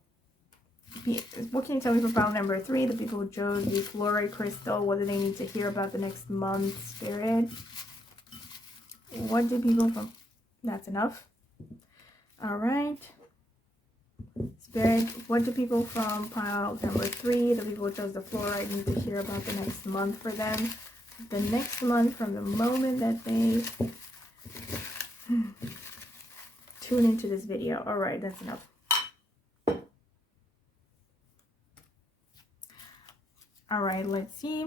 What can you tell me for pile number 3? The people who chose the fluorite crystal. What do they need to hear about the next month, Spirit? What do people from... That's enough. All right. Spirit, what do people from pile number 3, the people who chose the fluorite, need to hear about the next month for them? The next month from the moment that they tune into this video. All right, that's enough. All right, let's see.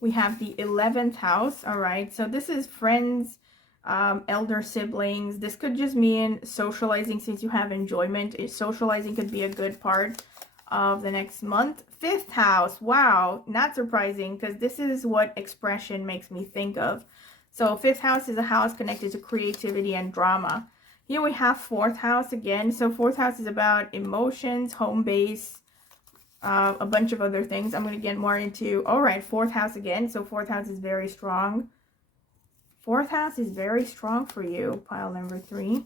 We have the 11th house. All right, so this is friends, elder siblings. This could just mean socializing, since you have enjoyment. Socializing could be a good part of the next month. 5th house. Wow, not surprising, because this is what expression makes me think of. So 5th house is a house connected to creativity and drama. Here we have 4th house again. So 4th house is about emotions, home base, a bunch of other things. I'm going to get more into, all right, 4th house again. So 4th house is very strong. 4th house is very strong for you, pile number 3.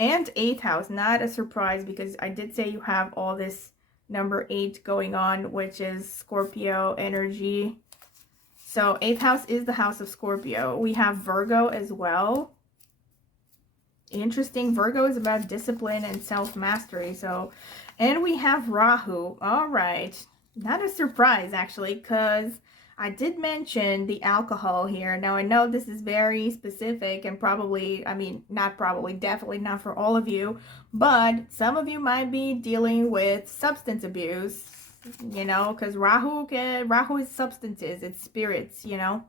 And 8th house, not a surprise, because I did say you have all this number 8 going on, which is Scorpio energy. So 8th house is the house of Scorpio. We have Virgo as well. Interesting. Virgo is about discipline and self-mastery. So, and we have Rahu. All right. Not a surprise, actually, because I did mention the alcohol here. Now, I know this is very specific and probably, I mean, not probably, definitely not for all of you, but some of you might be dealing with substance abuse, you know, because Rahu is substances, it's spirits, you know.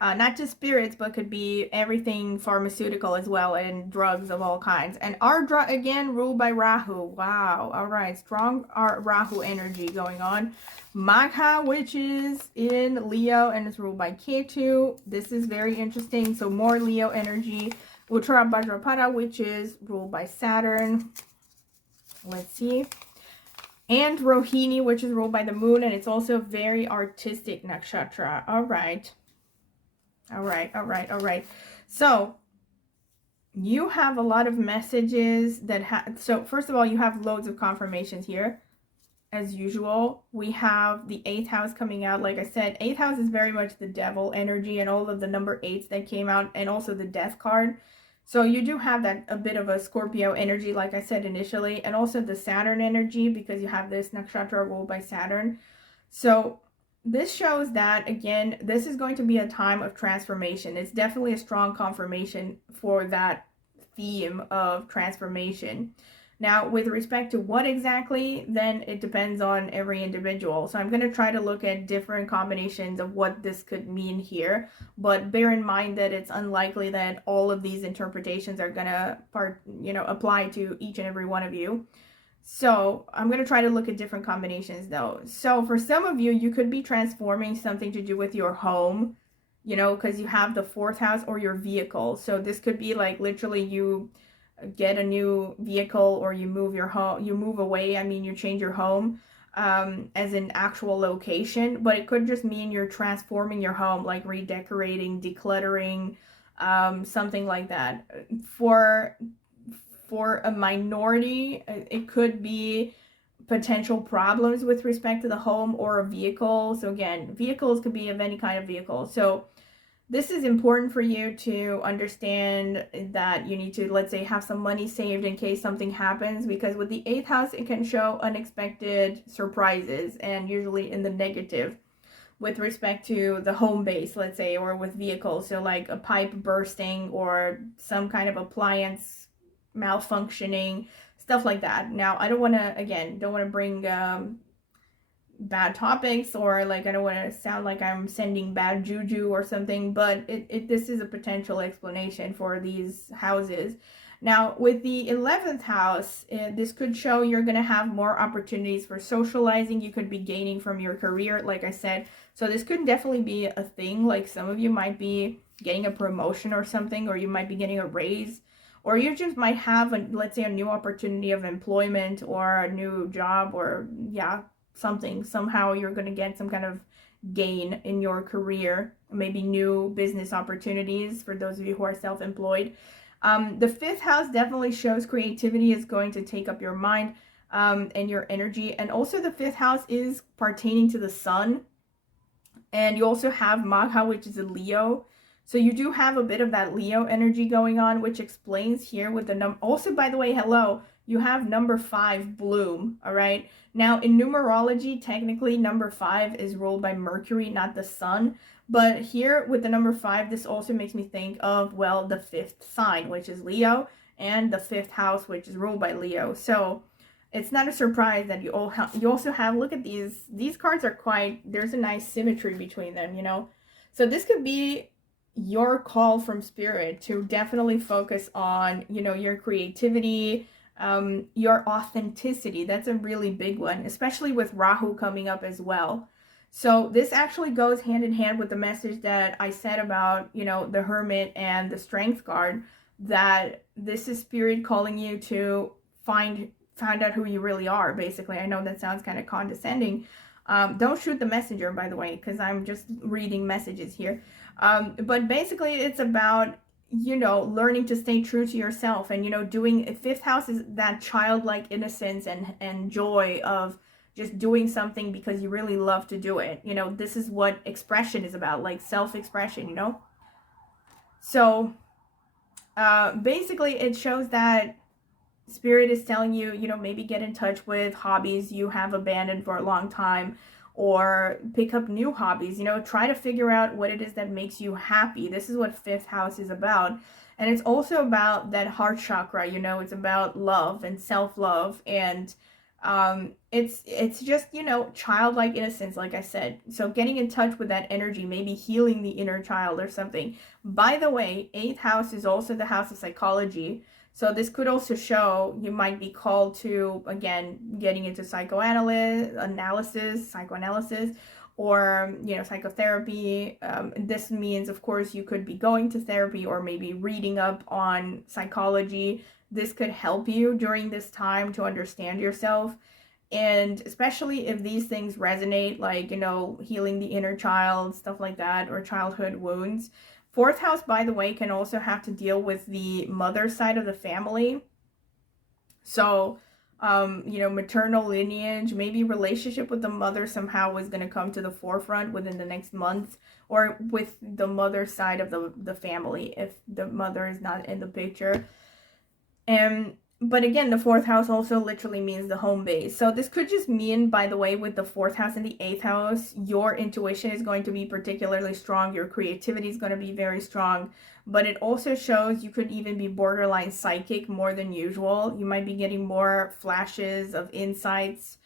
Not just spirits, but could be everything pharmaceutical as well, and drugs of all kinds. And our drug, again, ruled by Rahu. Wow. All right. Strong Rahu energy going on. Magha, which is in Leo and is ruled by Ketu. This is very interesting. So more Leo energy. Uttara Bhadrapada, which is ruled by Saturn. Let's see. and Rohini, which is ruled by the moon, and it's also very artistic nakshatra. All right. So you have a lot of messages that so first of all, you have loads of confirmations here. As usual, we have the 8th house coming out. Like I said, 8th house is very much the devil energy and all of the number 8s that came out, and also the death card. So you do have that a bit of a Scorpio energy, like I said initially, and also the Saturn energy, because you have this nakshatra ruled by Saturn. So this shows that, again, this is going to be a time of transformation. It's definitely a strong confirmation for that theme of transformation. Now, with respect to what exactly, then it depends on every individual. So I'm going to try to look at different combinations of what this could mean here. But bear in mind that it's unlikely that all of these interpretations are going to apply to each and every one of you. So I'm going to try to look at different combinations though. So for some of you, you could be transforming something to do with your home, because you have the 4th house, or your vehicle. So this could be like literally you get a new vehicle, or you move your home, you move away, you change your home as an actual location. But it could just mean you're transforming your home, like redecorating, decluttering, something like that. For a minority, it could be potential problems with respect to the home or a vehicle. So again, vehicles could be of any kind of vehicle. So this is important for you to understand that you need to, let's say, have some money saved in case something happens, because with the 8th house, it can show unexpected surprises, and usually in the negative with respect to the home base, let's say, or with vehicles. So like a pipe bursting or some kind of appliance malfunctioning, stuff like that. Now, I don't want to bring bad topics, or like I don't want to sound like I'm sending bad juju or something, but this is a potential explanation for these houses. Now, with the 11th house, this could show you're going to have more opportunities for socializing. You could be gaining from your career, like I said. So this could definitely be a thing. Like some of you might be getting a promotion or something, or you might be getting a raise, or you just might have, let's say, a new opportunity of employment, or a new job, or somehow you're going to get some kind of gain in your career, maybe new business opportunities for those of you who are self-employed. The 5th house definitely shows creativity is going to take up your mind and your energy. And also the 5th house is pertaining to the sun. And you also have Magha, which is a Leo. So you do have a bit of that Leo energy going on, which explains here with the number. Also, by the way, hello, you have number 5 bloom, all right? Now, in numerology, technically, number 5 is ruled by Mercury, not the sun. But here, with the number 5, this also makes me think of, well, the 5th sign, which is Leo, and the 5th house, which is ruled by Leo. So it's not a surprise that you also have, look at these cards are there's a nice symmetry between them, So this could be your call from spirit to definitely focus on, your creativity, your authenticity. That's a really big one, especially with Rahu coming up as well. So this actually goes hand in hand with the message that I said about, the Hermit and the Strength card, that this is spirit calling you to find out who you really are, basically. I know that sounds kind of condescending. Don't shoot the messenger, by the way, because I'm just reading messages here. But basically it's about, learning to stay true to yourself, and, doing, 5th house is that childlike innocence and joy of just doing something because you really love to do it. This is what expression is about, like self-expression, So basically it shows that spirit is telling you, maybe get in touch with hobbies you have abandoned for a long time, or pick up new hobbies, try to figure out what it is that makes you happy. This is what 5th house is about. And it's also about that heart chakra, it's about love and self-love, and it's just, childlike innocence, like I said. So getting in touch with that energy, maybe healing the inner child or something. By the way, 8th house is also the house of psychology. So this could also show you might be called to, again, getting into psychoanalysis, or, psychotherapy. This means, of course, you could be going to therapy, or maybe reading up on psychology. This could help you during this time to understand yourself. And especially if these things resonate, like, healing the inner child, stuff like that, or childhood wounds. Fourth house, by the way, can also have to deal with the mother side of the family. So, maternal lineage, maybe relationship with the mother somehow is going to come to the forefront within the next month, or with the mother side of the family, if the mother is not in the picture. But again, the fourth house also literally means the home base. So this could just mean, by the way, with the fourth house and the eighth house, your intuition is going to be particularly strong. Your creativity is going to be very strong. But it also shows you could even be borderline psychic more than usual. You might be getting more flashes of insights,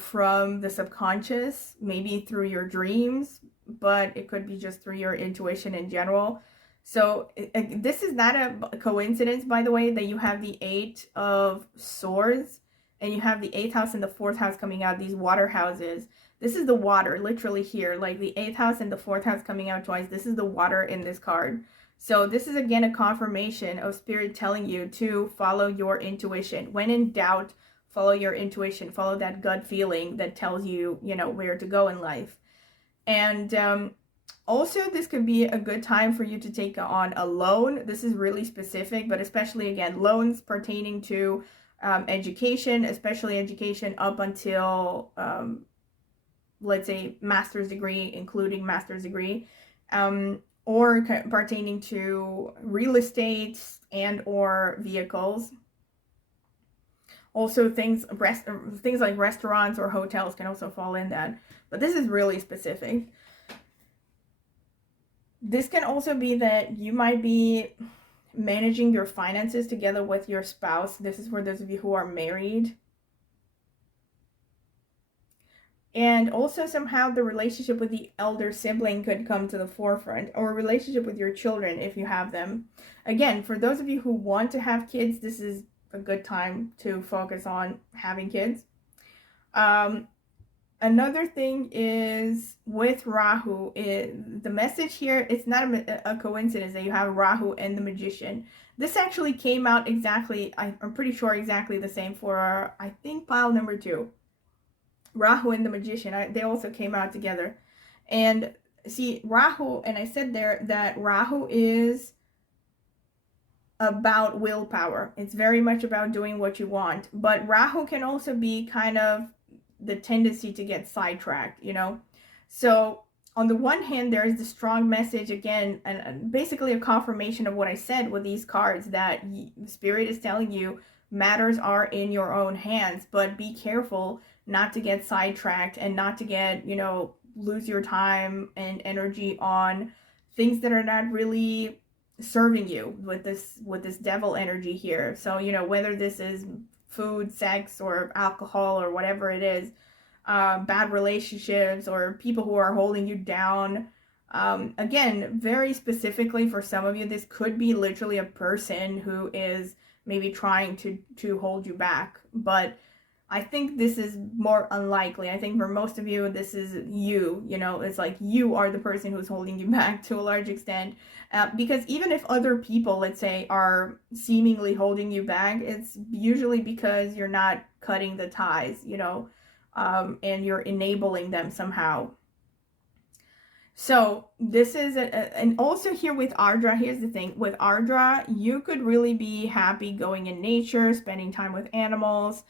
from the subconscious, maybe through your dreams, but it could be just through your intuition in general. So this is not a coincidence, by the way, that you have the Eight of Swords and you have the eighth house and the fourth house coming out, these water houses. This is the water, literally here, like the eighth house and the fourth house coming out twice. This is the water in this card. So this is, again, a confirmation of Spirit telling you to follow your intuition. When in doubt, follow your intuition. Follow that gut feeling that tells you, where to go in life. And also, this could be a good time for you to take on a loan. This is really specific, but especially, again, loans pertaining to education, especially education up until, let's say, master's degree, including master's degree, or pertaining to real estate and or vehicles. Also, things like restaurants or hotels can also fall in that. But this is really specific. This can also be that you might be managing your finances together with your spouse. This is for those of you who are married. And also somehow the relationship with the elder sibling could come to the forefront, or a relationship with your children if you have them. Again, for those of you who want to have kids, this is a good time to focus on having kids. Another thing is with Rahu, the message here, it's not a coincidence that you have Rahu and the Magician. This actually came out exactly, I'm pretty sure exactly the same for, I think, pile number 2. Rahu and the Magician, they also came out together. And see, Rahu, and I said there that Rahu is about willpower. It's very much about doing what you want. But Rahu can also be kind of the tendency to get sidetracked, So on the one hand, there is the strong message, again, and basically a confirmation of what I said with these cards, that Spirit is telling you matters are in your own hands, but be careful not to get sidetracked and not to get, lose your time and energy on things that are not really serving you with this devil energy here. So, whether this is food, sex, or alcohol, or whatever it is, bad relationships, or people who are holding you down. Again, very specifically for some of you, this could be literally a person who is maybe trying to hold you back. But I think this is more unlikely. I think for most of you, this is you, it's like you are the person who's holding you back to a large extent. Because even if other people, let's say, are seemingly holding you back, it's usually because you're not cutting the ties, and you're enabling them somehow. So this is, and also here with Ardra, here's the thing. With Ardra, you could really be happy going in nature, spending time with animals.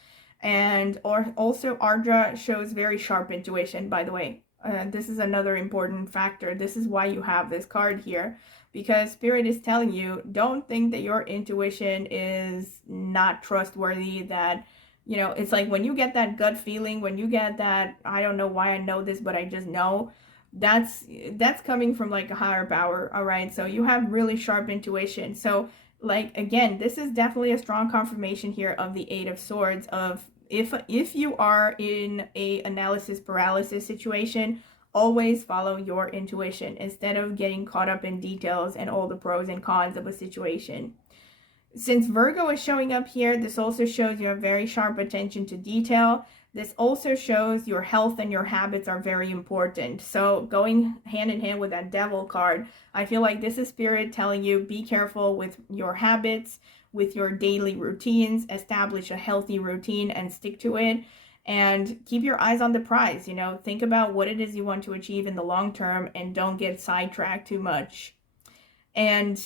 And also Ardra shows very sharp intuition, by the way. This is another important factor. This is why you have this card here, because Spirit is telling you, don't think that your intuition is not trustworthy, that, it's like when you get that gut feeling, when you get that, I don't know why I know this, but I just know, that's coming from like a higher power. All right, so you have really sharp intuition. So, like, again, this is definitely a strong confirmation here of the Eight of Swords, of if you are in a analysis paralysis situation, always follow your intuition instead of getting caught up in details and all the pros and cons of a situation. Since Virgo is showing up here, this also shows you have very sharp attention to detail. This also shows your health and your habits are very important. So going hand in hand with that Devil card, I feel like this is Spirit telling you, be careful with your habits, with your daily routines, establish a healthy routine and stick to it. and keep your eyes on the prize. You know, think about what it is you want to achieve in the long term and don't get sidetracked too much. And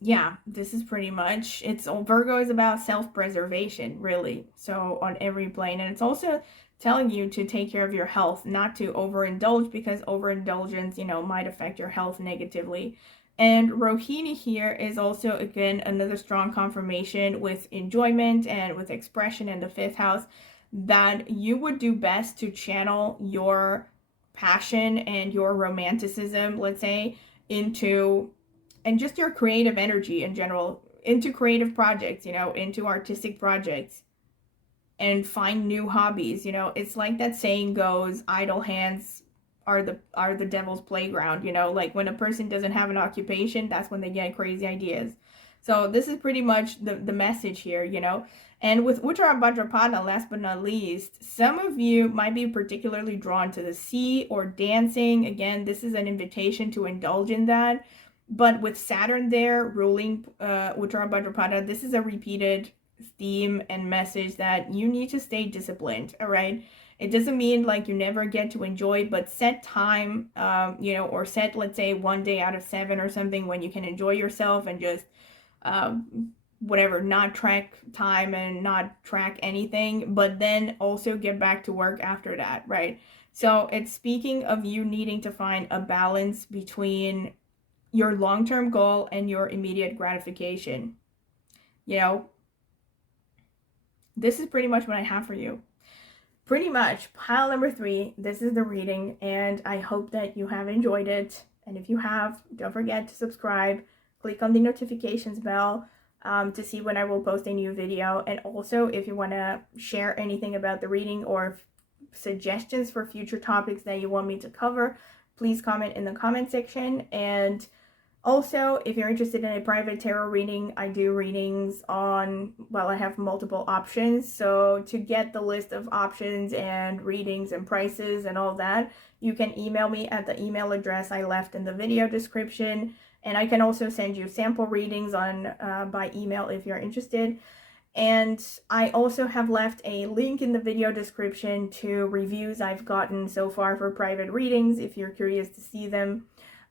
yeah, this is pretty much, Virgo is about self-preservation, really, so on every plane. And it's also telling you to take care of your health, not to overindulge, because overindulgence, you know, might affect your health negatively. And Rohini here is also, again, another strong confirmation with enjoyment and with expression in the 5th house, that you would do best to channel your passion and your romanticism, let's say, into, and just your creative energy in general, into creative projects, you know, into artistic projects, and find new hobbies. You know, it's like that saying goes, idle hands are the devil's playground. You know, like when a person doesn't have an occupation, that's when they get crazy ideas. So this is pretty much the message here, you know. And with Uttara Bhadrapada, last but not least, some of you might be particularly drawn to the sea or dancing. Again, this is an invitation to indulge in that. But with Saturn there ruling Uttara Bhadrapada, this is a repeated theme and message that you need to stay disciplined, all right? It doesn't mean like you never get to enjoy it, but set time, you know, or set, let's say, 1 day out of 7 or something when you can enjoy yourself and just whatever, not track time and not track anything, but then also get back to work after that, right? So it's speaking of you needing to find a balance between your long-term goal and your immediate gratification. You know, this is pretty much what I have for you. Pretty much, pile number 3, this is the reading, and I hope that you have enjoyed it. And if you have, don't forget to subscribe, click on the notifications bell to see when I will post a new video. And also, if you want to share anything about the reading or suggestions for future topics that you want me to cover, please comment in the comment section. And also, if you're interested in a private tarot reading, I do readings on, well, I have multiple options. So to get the list of options and readings and prices and all that, you can email me at the email address I left in the video description. And I can also send you sample readings on by email if you're interested. And I also have left a link in the video description to reviews I've gotten so far for private readings if you're curious to see them.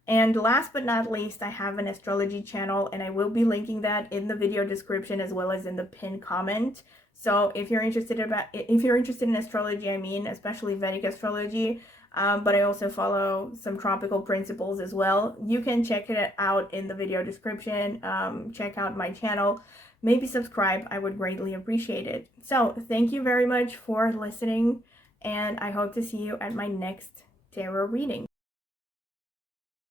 And last but not least, I have an astrology channel, and I will be linking that in the video description as well as in the pinned comment. So if you're interested in astrology, I mean, especially Vedic astrology, but I also follow some tropical principles as well, you can check it out in the video description. Check out my channel, maybe subscribe. I would greatly appreciate it. So thank you very much for listening, and I hope to see you at my next tarot reading.